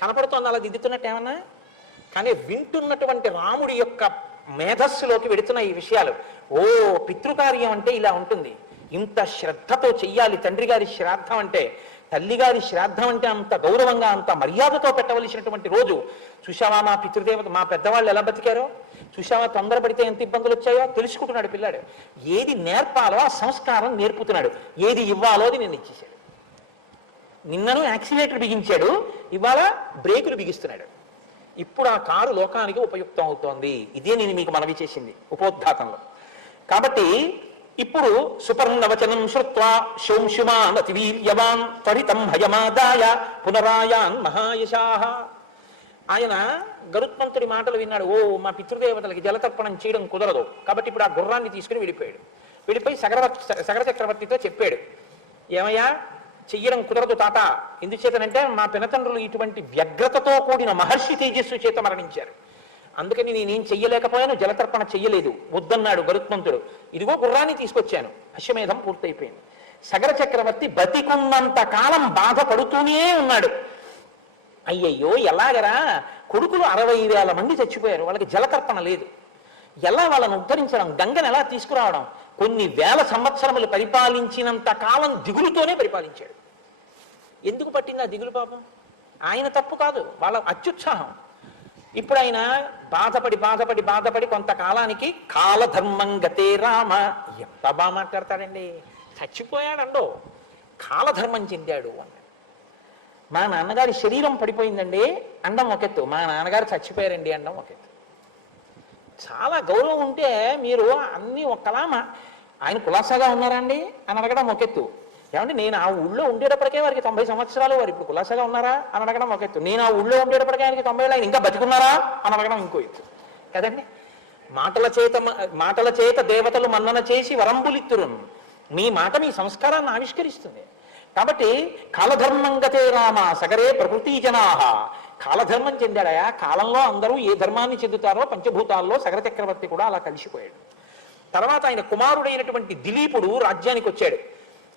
కనపడుతోంది అలా దిద్దుతున్నట్టు ఏమన్నా? కానీ వింటున్నటువంటి రాముడి యొక్క మేధస్సులోకి వెడుతున్న ఈ విషయాలు. ఓ, పితృకార్యం అంటే ఇలా ఉంటుంది, ఇంత శ్రద్ధతో చెయ్యాలి. తండ్రి గారి శ్రాద్ధం అంటే, తల్లిగారి శ్రాద్ధం అంటే అంత గౌరవంగా, అంత మర్యాదతో పెట్టవలసినటువంటి రోజు. చూశావా మా పితృదేవత, మా పెద్దవాళ్ళు ఎలా బతికారో, చూశావా తొందరపడితే ఎంత ఇబ్బందులు వచ్చాయో తెలుసుకుంటున్నాడు పిల్లాడు. ఏది నేర్పాలో ఆ సంస్కారం నేర్పుతున్నాడు, ఏది ఇవ్వాలో అది నేను ఇచ్చేసాడు. నిన్నను యాక్సిలేటర్ బిగించాడు, ఇవాళ బ్రేకులు బిగిస్తున్నాడు. ఇప్పుడు ఆ కారు లోకానికి ఉపయుక్తం అవుతోంది. ఇదే నేను మీకు మనవి చేసింది ఉపోద్ఘాతంలో. కాబట్టి ఇప్పుడు సుపర్ణవచనం శ్రుత్వా శోంశుమాన్ అతివీర్యవాన్ త్వరితం హయమాదాయ పునరాయాన్ మహాయశాః. ఆయన గరుత్మంతుడి మాటలు విన్నాడు. ఓ, మా పితృదేవతలకి జలతర్పణం చేయడం కుదరదు, కాబట్టి ఇప్పుడు ఆ గుర్రాన్ని తీసుకుని వెళ్ళిపోయాడు. వెళ్ళిపోయి సగర చక్రవర్తితో చెప్పాడు, ఏమయ్యా చెయ్యడం కుదరదు తాత, ఎందుచేతనంటే మా పినతండ్రులు ఇటువంటి వ్యగ్రతతో కూడిన మహర్షి తేజస్సు చేత మరణించారు, అందుకని నేనేం చెయ్యలేకపోయాను, జలతర్పణ చెయ్యలేదు, వద్దన్నాడు గరుత్మంతుడు. ఇదిగో గుర్రాన్ని తీసుకొచ్చాను. అశ్వమేధం పూర్తయిపోయింది. సగర చక్రవర్తి బతికున్నంత కాలం బాధపడుతూనే ఉన్నాడు. అయ్యయ్యో ఎలాగరా, కొడుకులు 60,000 మంది చచ్చిపోయారు, వాళ్ళకి జలతర్పణ లేదు, ఎలా వాళ్ళను ఉద్ధరించడం, గంగను ఎలా తీసుకురావడం? కొన్ని వేల సంవత్సరములు పరిపాలించినంత కాలం దిగులుతోనే పరిపాలించాడు. ఎందుకు పట్టింది ఆ దిగులు? పాపం ఆయన తప్పు కాదు, వాళ్ళ అత్యుత్సాహం. ఇప్పుడు ఆయన బాధపడి బాధపడి బాధపడి కొంతకాలానికి కాలధర్మం గతే రామ, ఎంత బాగా మాట్లాడతాడండి, చచ్చిపోయాడండో, కాలధర్మం చెందాడు అన్నాడు. మా నాన్నగారి శరీరం పడిపోయిందండి అండం ఒకెత్తు, మా నాన్నగారు చచ్చిపోయారండి అండం ఒకెత్తు. చాలా గౌరవం ఉంటే మీరు అన్నీ ఒక్కలా ఆయన కులాసాగా ఉన్నారా అండి అని అడగడం ఒకెత్తు. ఏమంటే నేను ఆ ఊళ్ళో ఉండేటప్పటికే వారికి 90 సంవత్సరాలు, వారు ఇప్పుడు కులాసాగా ఉన్నారా అని అడగడం ఒకెత్తు. నేను ఆ ఊళ్ళో ఉండేటప్పటికే ఆయనకి 90 ఏళ్ళు, ఆయన ఇంకా బతికున్నారా అని అడగడం ఇంకో ఎత్తు కదండి. మాటల చేత దేవతలు మన్నన చేసి వరంబులిత్తురు. మీ మాట మీ సంస్కారాన్ని ఆవిష్కరిస్తుంది. కాబట్టి కాలధర్మంగతే రామ సగరే ప్రకృతి జనాహ. కాలధర్మం చెందాడయా, కాలంలో అందరూ ఏ ధర్మాన్ని చెందుతారో పంచభూతాల్లో సగర చక్రవర్తి కూడా అలా కలిసిపోయాడు. తర్వాత ఆయన కుమారుడైనటువంటి దిలీపుడు రాజ్యానికి వచ్చాడు.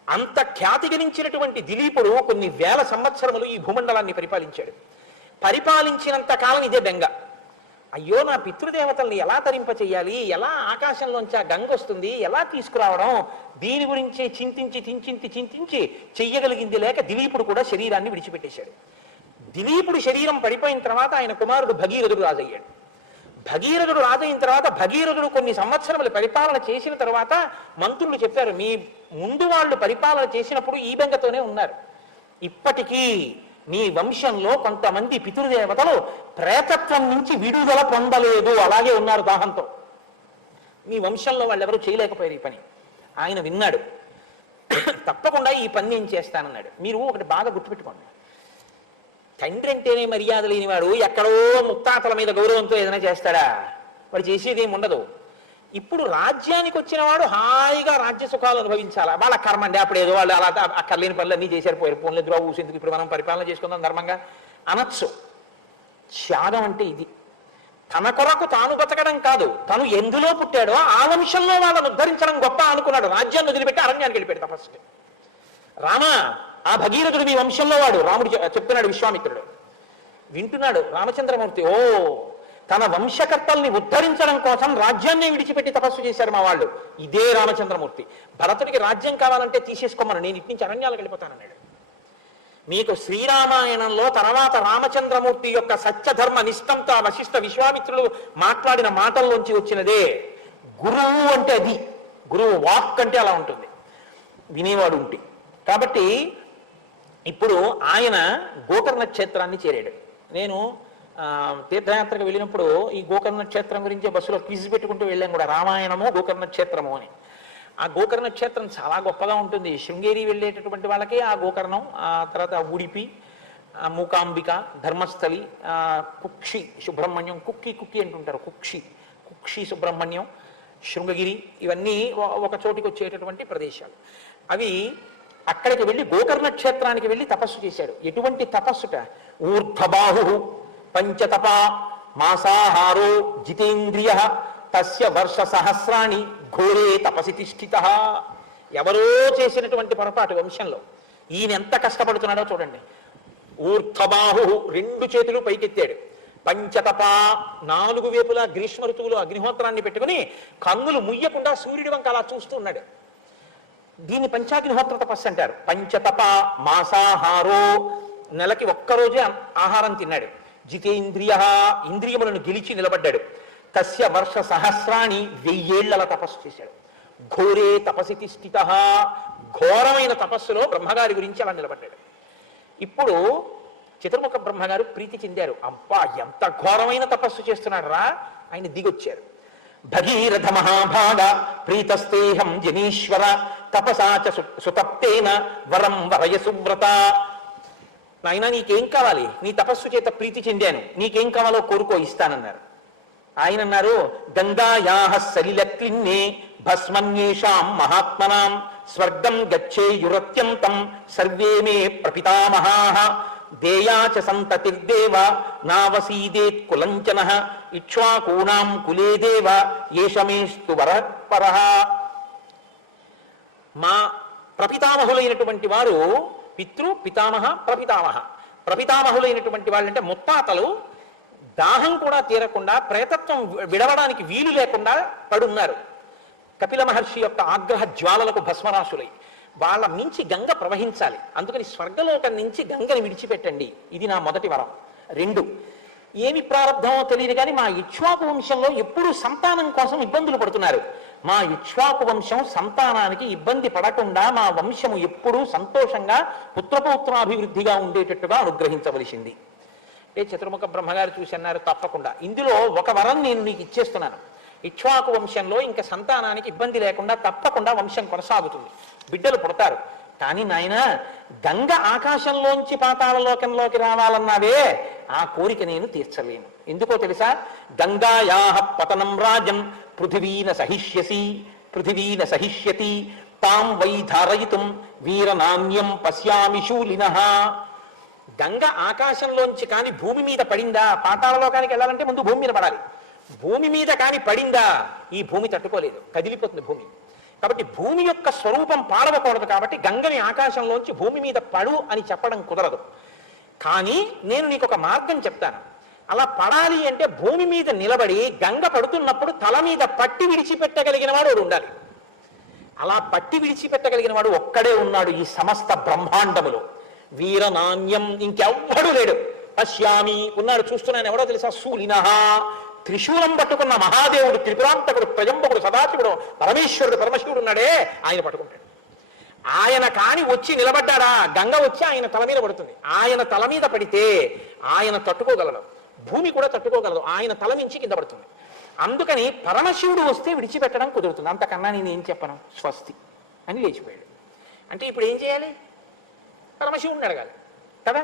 అంత ఖ్యాతి గణించినటువంటి దిలీపుడు కొన్ని వేల సంవత్సరములు ఈ భూమండలాన్ని పరిపాలించాడు. పరిపాలించినంత కాలం ఇదే బెంగ. అయ్యో నా పితృదేవతల్ని ఎలా తరింప చెయ్యాలి, ఎలా ఆకాశంలోంచి ఆ గంగ వస్తుంది, ఎలా తీసుకురావడం, దీని గురించి చింతించి చెయ్యగలిగింది లేక దిలీపుడు కూడా శరీరాన్ని విడిచిపెట్టేశాడు. దిలీపుడు శరీరం పడిపోయిన తర్వాత ఆయన కుమారుడు భగీరథుడు రాజయ్యాడు. భగీరథుడు రాజైన తర్వాత భగీరథుడు కొన్ని సంవత్సరములు పరిపాలన చేసిన తర్వాత మంత్రులు చెప్పారు, మీ ముందు వాళ్ళు పరిపాలన చేసినప్పుడు ఈ బెంగతోనే ఉన్నారు, ఇప్పటికీ నీ వంశంలో కొంతమంది పితృదేవతలు ప్రేతత్వం నుంచి విడుదల పొందలేదు, అలాగే ఉన్నారు దాహంతో. మీ వంశంలో వాళ్ళు ఎవరు చేయలేకపోయారు ఈ పని. ఆయన విన్నాడు, తప్పకుండా ఈ పని నేను చేస్తానన్నాడు. మీరు ఒకటి బాగా గుర్తుపెట్టుకోండి, తండ్రి అంటేనే మర్యాద లేనివాడు ఎక్కడో ముత్తాతల మీద గౌరవంతో ఏదైనా చేస్తాడా? వాడు చేసేది ఏమి ఉండదు. ఇప్పుడు రాజ్యానికి వచ్చిన వాడు హాయిగా రాజ్య సుఖాలు అనుభవించాలా, వాళ్ళ కర్మ అండి, అప్పుడు ఏదో వాళ్ళు అలా అక్కర్లేని పనులు అన్నీ చేశారు, పోయారు, పోన్లే ద్రోవ ఊసేందుకు ఇప్పుడు మనం పరిపాలన చేసుకుందాం ధర్మంగా అనొచ్చు. త్యాగం అంటే ఇది. తన కొరకు తాను బతకడం కాదు, తను ఎందులో పుట్టాడో ఆ వంశంలో వాళ్ళను ఉద్ధరించడం గొప్ప అనుకున్నాడు. రాజ్యాన్ని వదిలిపెట్టి అరణ్యానికి వెళ్ళిపెట్టి తపస్సుకి. రామ, ఆ భగీరథుడు మీ వంశంలో వాడు, రాముడు చెప్తున్నాడు. విశ్వామిత్రుడు వింటున్నాడు. రామచంద్రమూర్తి, ఓ, తన వంశకర్తల్ని ఉద్ధరించడం కోసం రాజ్యాన్ని విడిచిపెట్టి తపస్సు చేశారు మా వాళ్ళు. ఇదే రామచంద్రమూర్తి. భరతుడికి రాజ్యం కావాలంటే తీసేసుకోమను, నేను ఇటు నుంచి అరణ్యాలకు వెళ్ళిపోతానన్నాడు. మీకు శ్రీరామాయణంలో తర్వాత రామచంద్రమూర్తి యొక్క సత్యధర్మ నిష్టంతో వశిష్ఠ విశ్వామిత్రులు మాట్లాడిన మాటల్లోంచి వచ్చినదే. గురువు అంటే అది, గురువు వాక్ అంటే అలా ఉంటుంది, వినేవాడు ఉంటే. కాబట్టి ఇప్పుడు ఆయన గోకర్ణ క్షేత్రాన్ని చేరాడు. నేను తీర్థయాత్రకు వెళ్ళినప్పుడు ఈ గోకర్ణ క్షేత్రం గురించి బస్సులో క్విజ్ పెట్టుకుంటూ వెళ్ళాం కూడా, రామాయణము గోకర్ణ క్షేత్రము అని. ఆ గోకర్ణ క్షేత్రం చాలా గొప్పగా ఉంటుంది. శృంగేరి వెళ్ళేటటువంటి వాళ్ళకి ఆ గోకర్ణం, ఆ తర్వాత ఉడిపి, మూకాంబిక, ధర్మస్థలి, కుక్షి సుబ్రహ్మణ్యం, కుక్కి అంటుంటారు, కుక్షి సుబ్రహ్మణ్యం, శృంగగిరి, ఇవన్నీ ఒక చోటికి వచ్చేటటువంటి ప్రదేశాలు. అవి అక్కడికి వెళ్ళి గోకర్ణ క్షేత్రానికి వెళ్ళి తపస్సు చేశాడు. ఎటువంటి తపస్సుట? ఊర్ధ్వబాహు పంచతప మాసాహారో జితేంద్రియ తస్య వర్ష సహస్రాణి ఘోరే తపసి తిష్ఠిత. ఎవరో చేసినటువంటి పొరపాటు వంశంలో. ఈయన ఎంత కష్టపడుతున్నాడో చూడండి. ఊర్ధ్వబాహు రెండు చేతులు పైకెత్తాడు. పంచతప నాలుగు వైపులా గ్రీష్మ ఋతువులో అగ్నిహోత్రాన్ని పెట్టుకుని కన్నులు ముయ్యకుండా సూర్యుడి వంక అలా చూస్తూ ఉన్నాడు. దీన్ని పంచాగ్నిహోత్ర తపస్సు అంటారు. పంచతప మాసాహారో నెలకి ఒక్కరోజే ఆహారం తిన్నాడు. జితేంద్రియ ఇంద్రియములను గెలిచి నిలబడ్డాడు. తస్య వర్ష సహస్రాన్ని 1000 తపస్సు చేశాడు. ఘోరే తపసితి స్థిత ఘోరమైన తపస్సులో బ్రహ్మగారి గురించి అలా నిలబడ్డాడు. ఇప్పుడు చతుర్ముఖ బ్రహ్మగారు ప్రీతి చెందారు. అబ్బా ఎంత ఘోరమైన తపస్సు చేస్తున్నాడు రా, ఆయన దిగొచ్చారు. భగీరథ మహాభాగ ప్రీతస్తేహం జనీశ్వర తపసాచ సుతప్తేన వరం వరయ సువ్రత. నాయన నీకేం కావాలి, నీ తపస్సు చేత ప్రీతి చెందాను, నీకేం కావాలో కోరుకో ఇస్తానన్నారు. ఆయన అన్నారు గంగాయాః సలిలక్లిన్నే భస్మన్యేషాం మహాత్మనాం స్వర్గం గచ్చేయురత్యంతం సర్వే మే ప్రపితామహాః దేయాచ సంతతిర్దేవ నావసీదేత్ కులంచనః ఇక్ష్వాకూణాం కులే దేవ ఏషమేస్తు వరపరః. మా ప్రపితామహులైనటువంటి వారు పితృ పితామహ ప్రపితామహ. ప్రపితామహులైనటువంటి వాళ్ళంటే ముత్తాతలు దాహం కూడా తీరకుండా ప్రేతత్వం విడవడానికి వీలు లేకుండా పడున్నారు. కపిల మహర్షి యొక్క ఆగ్రహ జ్వాలలకు భస్మరాశులై వాళ్ళ నుంచి గంగ ప్రవహించాలి. అందుకని స్వర్గలోకం నుంచి గంగని విడిచిపెట్టండి, ఇది నా మొదటి వరం. 2, ఏమి ప్రారంధమో తెలియదు కానీ మా ఇక్ష్వాకు వంశంలో ఎప్పుడూ సంతానం కోసం ఇబ్బందులు పడుతున్నారు. మా ఇక్ష్వాకు వంశం సంతానానికి ఇబ్బంది పడకుండా మా వంశము ఎప్పుడూ సంతోషంగా పుత్రపౌత్రాభివృద్ధిగా ఉండేటట్టుగా అనుగ్రహించవలసింది. అంటే చతుర్ముఖ బ్రహ్మగారు చూసి అన్నారు, తప్పకుండా ఇందులో ఒక వరం నేను నీకు ఇచ్చేస్తున్నాను. ఇక్ష్వాకు వంశంలో ఇంకా సంతానానికి ఇబ్బంది లేకుండా తప్పకుండా వంశం కొనసాగుతుంది, బిడ్డలు పుడతారు. కానీ నాయన గంగ ఆకాశంలోంచి పాతాళలోకంలోకి రావాలన్నావే, ఆ కోరిక నేను తీర్చలేను. ఎందుకో తెలుసా? గంగాయాః పతనం రాజన్ పృథివీన సహిష్యసి పృథివీన సహిష్యతి తాం వై ధారయితుం వీరనాన్యం పశ్యామి శూలినః. గంగ ఆకాశంలోంచి కాని భూమి మీద పడిందా, పాతాళలోకానికి వెళ్ళాలంటే ముందు భూమి మీద పడాలి. భూమి మీద కాని పడిందా, ఈ భూమి తట్టుకోలేదు, కదిలిపోతుంది భూమి. కాబట్టి భూమి యొక్క స్వరూపం పాడవకూడదు. కాబట్టి గంగని ఆకాశంలోంచి భూమి మీద పడు అని చెప్పడం కుదరదు. కానీ నేను నీకు ఒక మార్గం చెప్తాను. అలా పడాలి అంటే భూమి మీద నిలబడి గంగ పడుతున్నప్పుడు తల మీద పట్టి విడిచిపెట్టగలిగిన వాడు ఉండాలి. అలా పట్టి విడిచిపెట్టగలిగిన వాడు ఒక్కడే ఉన్నాడు ఈ సమస్త బ్రహ్మాండములో. వీరనాన్యం, ఇంకెవ్వడు లేడు. పశ్యామి ఉన్నాడు, చూస్తున్నాను. ఎవడో తెలుసా? శూలినః, త్రిశూలం పట్టుకున్న మహాదేవుడు, త్రిపురాంతకుడు, ప్రజంబకుడు, సదాశివుడు, పరమేశ్వరుడు, పరమశివుడు ఉన్నాడే, ఆయన పట్టుకుంటాడు. ఆయన కాని వచ్చి నిలబడ్డాడా, గంగ వచ్చి ఆయన తల మీద పడుతుంది. ఆయన తల మీద పడితే ఆయన తట్టుకోగలడు, భూమి కూడా తట్టుకోగలదు, ఆయన తల నుంచి కింద పడుతుంది. అందుకని పరమశివుడు వస్తే విడిచిపెట్టడం కుదురుతుంది. అంతకన్నా నేను ఏం చెప్పను, స్వస్తి అని లేచిపోయాడు. అంటే ఇప్పుడు ఏం చేయాలి? పరమశివుడిని అడగాలి కదా.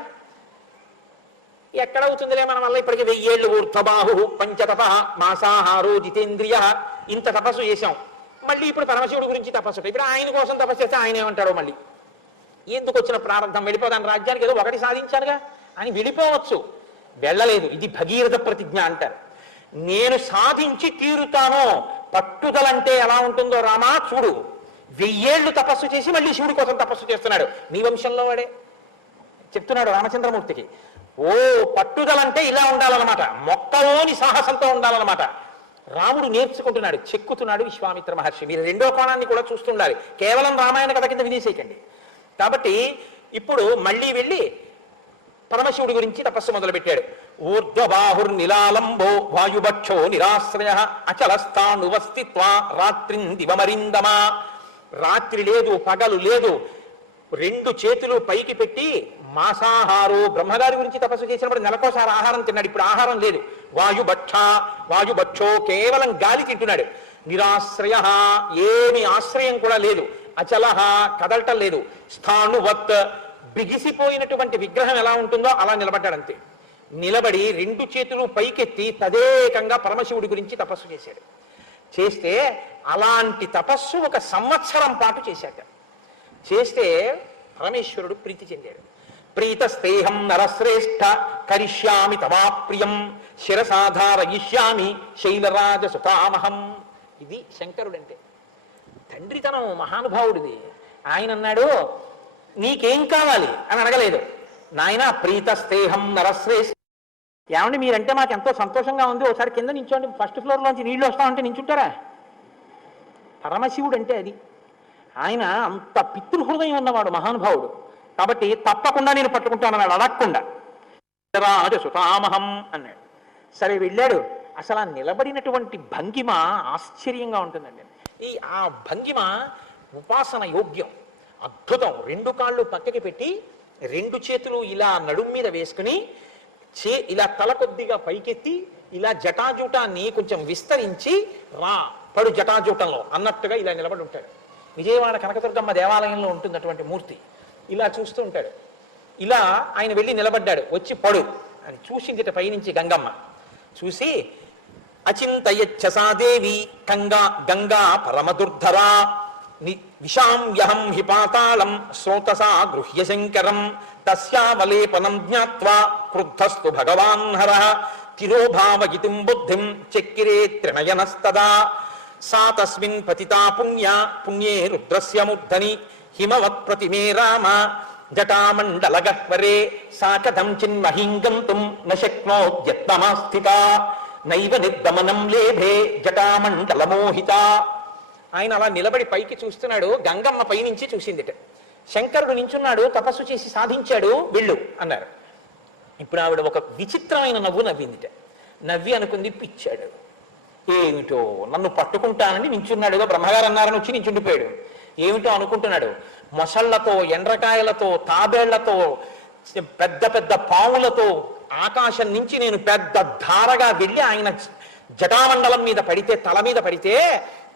ఎక్కడవుతుందిలే మన వల్ల, ఇప్పటికి 1000 ఏళ్ళు. ఊర్ధ్వబాహు పంచతప మాసాహారో జితేంద్రియ, ఇంత తపస్సు చేశాం. మళ్ళీ ఇప్పుడు పరమశివుడి గురించి తపస్సు. ఇప్పుడు ఆయన కోసం తపస్సు చేస్తే ఆయన ఏమంటాడో, మళ్ళీ ఎందుకు వచ్చిన ప్రారంభం, వెళ్ళిపోదాని రాజ్యానికి ఏదో ఒకటి సాధించానుగా అని వెళ్ళిపోవచ్చు. వెళ్ళలేదు. ఇది భగీరథ ప్రతిజ్ఞ అంటారు. నేను సాధించి తీరుతాను. పట్టుదలంటే ఎలా ఉంటుందో రామా చూడు. 1000 ఏళ్ళు తపస్సు చేసి మళ్ళీ శివుడి కోసం తపస్సు చేస్తున్నాడు. నీ వంశంలో వాడే చెప్తున్నాడు రామచంద్రమూర్తికి. ఓ పట్టుదలంటే ఇలా ఉండాలన్నమాట, మొక్కలోని సాహసంతో ఉండాలన్నమాట. రాముడు నేర్చుకుంటున్నాడు, చెక్కుతున్నాడు విశ్వామిత్ర మహర్షి. మీరు 2వ కోణాన్ని కూడా చూస్తుండాలి, కేవలం రామాయణ కథ కింద వినేసేయకండి. కాబట్టి ఇప్పుడు మళ్ళీ వెళ్ళి పరమశివుడి గురించి తపస్సు మొదలుపెట్టాడు. ఊర్ధ్వబాహుర్నిలాలంబో వాయుభక్షో నిరాశ్రయ అచలస్థానువస్థిత్వా రాత్రిం దివమరిందమా. రాత్రి లేదు, పగలు లేదు, 2 చేతులు పైకి పెట్టి మాసాహారో, బ్రహ్మగారి గురించి తపస్సు చేసినప్పుడు నెలకోసారి ఆహారం తిన్నాడు. ఇప్పుడు ఆహారం లేదు. వాయుభక్షో, కేవలం గాలి తింటున్నాడు. నిరాశ్రయ, ఏమి ఆశ్రయం కూడా లేదు. అచలహ, కదలటం లేదు. స్థాణువత్, బిగిసిపోయినటువంటి విగ్రహం ఎలా ఉంటుందో అలా నిలబడ్డాడంతే. నిలబడి 2 చేతులు పైకెత్తి తదేకంగా పరమశివుడి గురించి తపస్సు చేశాడు. చేస్తే అలాంటి తపస్సు 1 సంవత్సరం పాటు చేశాడు. చేస్తే పరమేశ్వరుడు ప్రీతి చెందాడు. ప్రీతస్తేహం నరశ్రేష్ఠ కరిష్యామి తమాప్రియం శిరసాధారయిష్యామి శైలరాజ సుతామహం. ఇది శంకరుడంటే తండ్రితనం, మహానుభావుడిది. ఆయన అన్నాడు నీకేం కావాలి అని అడగలేదు. నాయన ప్రీతస్తేహం నరశ్రేష్ఠ. ఏమండి మీరంటే మాకు ఎంతో సంతోషంగా ఉంది, ఒకసారి కింద నించోండి, ఫస్ట్ ఫ్లోర్లోంచి నీళ్లు వస్తామంటే నించుంటారా? పరమశివుడు అంటే అది. ఆయన అంత పితృహృదయం ఉన్నవాడు మహానుభావుడు. కాబట్టి తప్పకుండా నేను పట్టుకుంటానన్నాడు, అడగకుండా. రాజసుతామహం అన్నాడు. సరే వెళ్ళాడు. అసలు ఆ నిలబడినటువంటి భంగిమ ఆశ్చర్యంగా ఉంటుందండి. ఆ భంగిమ ఉపాసన యోగ్యం, అద్భుతం. రెండు కాళ్ళు పక్కకి పెట్టి రెండు చేతులు ఇలా నడుం మీద వేసుకుని ఇలా తల కొద్దిగా పైకెత్తి ఇలా జటాజూటాన్ని కొంచెం విస్తరించి పడు జటాజూటంలో అన్నట్టుగా ఇలా నిలబడి ఉంటాడు. విజయవాడ కనకదుర్గమ్మ దేవాలయంలో ఉంటుంది అటువంటి మూర్తి. ఇలా చూస్తూ ఉంటాడు. ఇలా ఆయన వెళ్ళి నిలబడ్డాడు. వచ్చి పడు అని చూసిందిట పైనుంచి గంగమ్మ. చూసి అచింతయచ్చసాదేవి గంగా గంగా పరమదుర్ధరా విషాంయహం హి పాతాళం శ్రోతసా గృహ్య శంకరం తస్యావలేపనం జ్ఞాత్వా క్రుద్ధస్తు భగవాన్ హరః తిరోభావగితిం బుద్ధిం చక్కిరే త్రినయనస్తదా సా తస్మిన్ పతితా పుణ్యే రుద్రస్య మూర్ధని హిమవత్ ప్రతిమే రామ జటామండలగహ్వరే సా కథం చిన్మహీం గంతుం న శక్నోద్యత్నమాస్థిత నైవ నిర్గమనం లేభే జటామండలమోహిత. ఆయన అలా నిలబడి పైకి చూస్తున్నాడు. గంగమ్మ పైనుంచి చూసిందిట. శంకరుడు నించున్నాడు, తపస్సు చేసి సాధించాడు, వెళ్ళు అన్నారు. ఇప్పుడు ఆవిడ ఒక విచిత్రమైన నవ్వు నవ్విందిట. నవ్వి అనుకుంది, పిచ్చాడు, ఏమిటో నన్ను పట్టుకుంటానని నించున్నాడుగా బ్రహ్మగారు అన్నారని వచ్చి నించుండిపోయాడు. ఏమిటో అనుకుంటున్నాడు. మొసళ్లతో, ఎండ్రకాయలతో, తాబేళ్లతో, పెద్ద పెద్ద పావులతో ఆకాశం నుంచి నేను పెద్ద ధారగా వెళ్ళి ఆయన జటామండలం మీద పడితే, తల మీద పడితే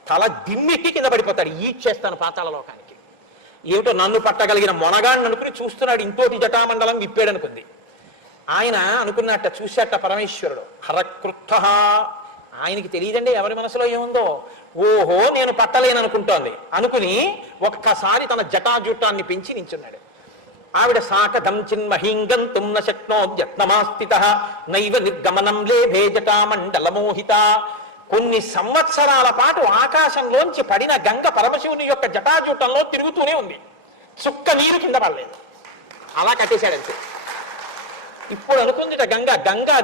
తల దిమ్మికి కింద పడిపోతాడు, ఈడ్చేస్తాను పాతాళ లోకానికి. ఏమిటో నన్ను పట్టగలిగిన మొనగాడిని అనుకుని చూస్తున్నాడు. ఇంకోటి జటామండలం విప్పాడు అనుకుంది. ఆయన అనుకున్నట్ట చూశాట పరమేశ్వరుడు. హరకృత్థ. ఆయనకి తెలియదండి ఎవరి మనసులో ఏముందో. ఓహో నేను పట్టలేననుకుంటోంది అనుకుని ఒక్కసారి తన జటాజుటాన్ని పెంచి నించున్నాడు. ఆవిడ సాకథం చిన్మహీంగంతుం న శక్నోద్యత్నమాస్థితః నైవ నిర్గమనం లేభే జటామండలమోహిత. కొన్ని సంవత్సరాల పాటు ఆకాశంలోంచి పడిన గంగ పరమశివుని యొక్క జటాజూటంలో తిరుగుతూనే ఉంది. చుక్క నీరు కింద పడలేదు. అలా కట్టేశాడంతే. ఇప్పుడు అనుకుందిట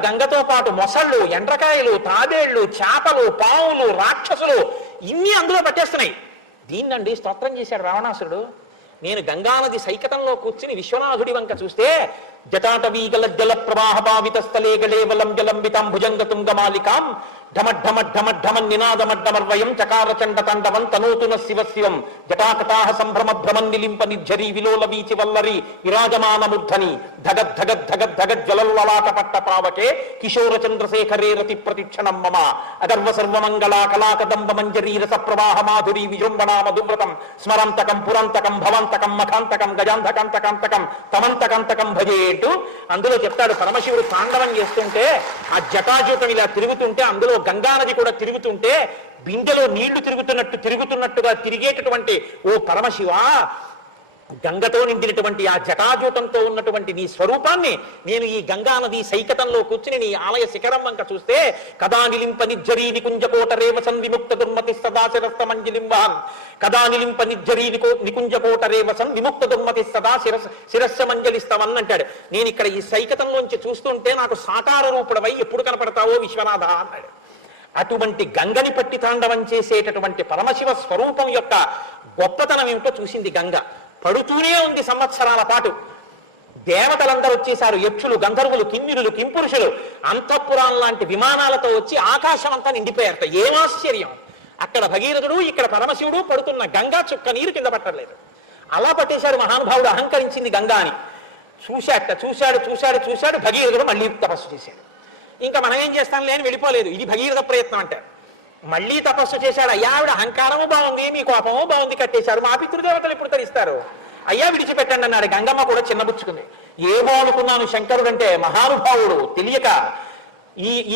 గంగతో పాటు మొసళ్ళు, ఎండ్రకాయలు, తాబేళ్లు, చేపలు, పావులు, రాక్షసులు ఇన్ని అందులో పట్టేస్తున్నాయి. దీన్నండి స్తోత్రం చేశాడు రావణాసురుడు. నేను గంగానది సైకతంలో కూర్చుని విశ్వనాథుడి వంక చూస్తే జటాటవీగల జల ప్రవాహ భావిత స్థలే గళేవలం జలంబితాం భుజంగతుంగమాలికాం ఢమఢమఢమఢమ నినాదమడ్డమర్వయం చకార చండ తండవం తనోతున శివ శివం జటాకటాహ సంభ్రమ భ్రమం నిలింప నిర్ఝరీ విలోల వీచి వల్లరి విరాజమానమూర్ధని ధగద్ధగద్ధగద్ధగజ్వలల్లలాట పట్ట పావకే కిశోర చంద్రశేఖరే రతి ప్రతిక్షణం మమ అగర్వ సర్వమంగళా కళాకదంబ మంజరీ రస ప్రవాహ మాధురీ విజృంభణా మధువ్రతం స్మరంతకం పురంతకం భవంతకం మఖాంతకం గజాంధకాంతకాంతకం తమంతకంతకం భజే అంటూ అందులో చెప్తాడు. పరమశివుడు తాండవం చేస్తుంటే ఆ జటాజూటం ఇలా తిరుగుతుంటే అందులో గంగానది కూడా తిరుగుతుంటే బిందెలో నీళ్లు తిరుగుతున్నట్టుగా తిరిగేటటువంటి ఓ పరమశివ, గంగతో నిండినటువంటి ఆ జటాజూటంతో ఉన్నటువంటి నీ స్వరూపాన్ని నేను ఈ గంగానది సైకతంలో కూర్చుని నీ ఆలయ శిఖరం వంక చూస్తే కదా నిలింప నిర్జరీ నికుంజకోట రేవసన్ విముక్త దుర్మతి సదాశిరస్త మంజలింవాన్ కదా నిలింప నిర్జరీ నికుంజకోట రేవసన్ విముక్త దుర్మతి సదా శిరస్య మంజలిస్తావన్ అంటాడు. నేను ఇక్కడ ఈ సైకతంలోంచి చూస్తుంటే నాకు సాకార రూపుడవై ఎప్పుడు కనపడతావో విశ్వనాథ అన్నాడు. అటువంటి గంగని పట్టి తాండవం చేసేటటువంటి పరమశివ స్వరూపం యొక్క గొప్పతనం ఏమిటో చూసింది గంగ. పడుతూనే ఉంది సంవత్సరాల పాటు. దేవతలందరూ వచ్చేశారు. యక్షులు, గంధర్వులు, కిన్నెరులు, కింపురుషులు అంతఃపురాం లాంటి విమానాలతో వచ్చి ఆకాశం అంతా నిండిపోయారట. ఏమాశ్చర్యం! అక్కడ భగీరథుడు, ఇక్కడ పరమశివుడు పడుతున్న గంగా చుక్క నీరు కింద పట్టలేదు. అలా పట్టేశాడు మహానుభావుడు. అహంకరించింది గంగా అని చూశాడు. భగీరథుడు మళ్ళీ తపస్సు చేశాడు. ఇంకా మనం ఏం చేస్తాం లేని వెళ్ళిపోలేదు. ఇది భగీరథ ప్రయత్నం అంటారు. మళ్ళీ తపస్సు చేశాడు. అయ్యా ఆవిడ అహంకారము బాగుంది, మీ కోపము బాగుంది, కట్టేశారు. మా పితృదేవతలు ఎప్పుడు తరిస్తారు? అయ్యా విడిచిపెట్టండి అన్నాడు. గంగమ్మ కూడా చిన్నబుచ్చుకుంది. ఏమో అనుకున్నాను శంకరుడు అంటే మహానుభావుడు, తెలియక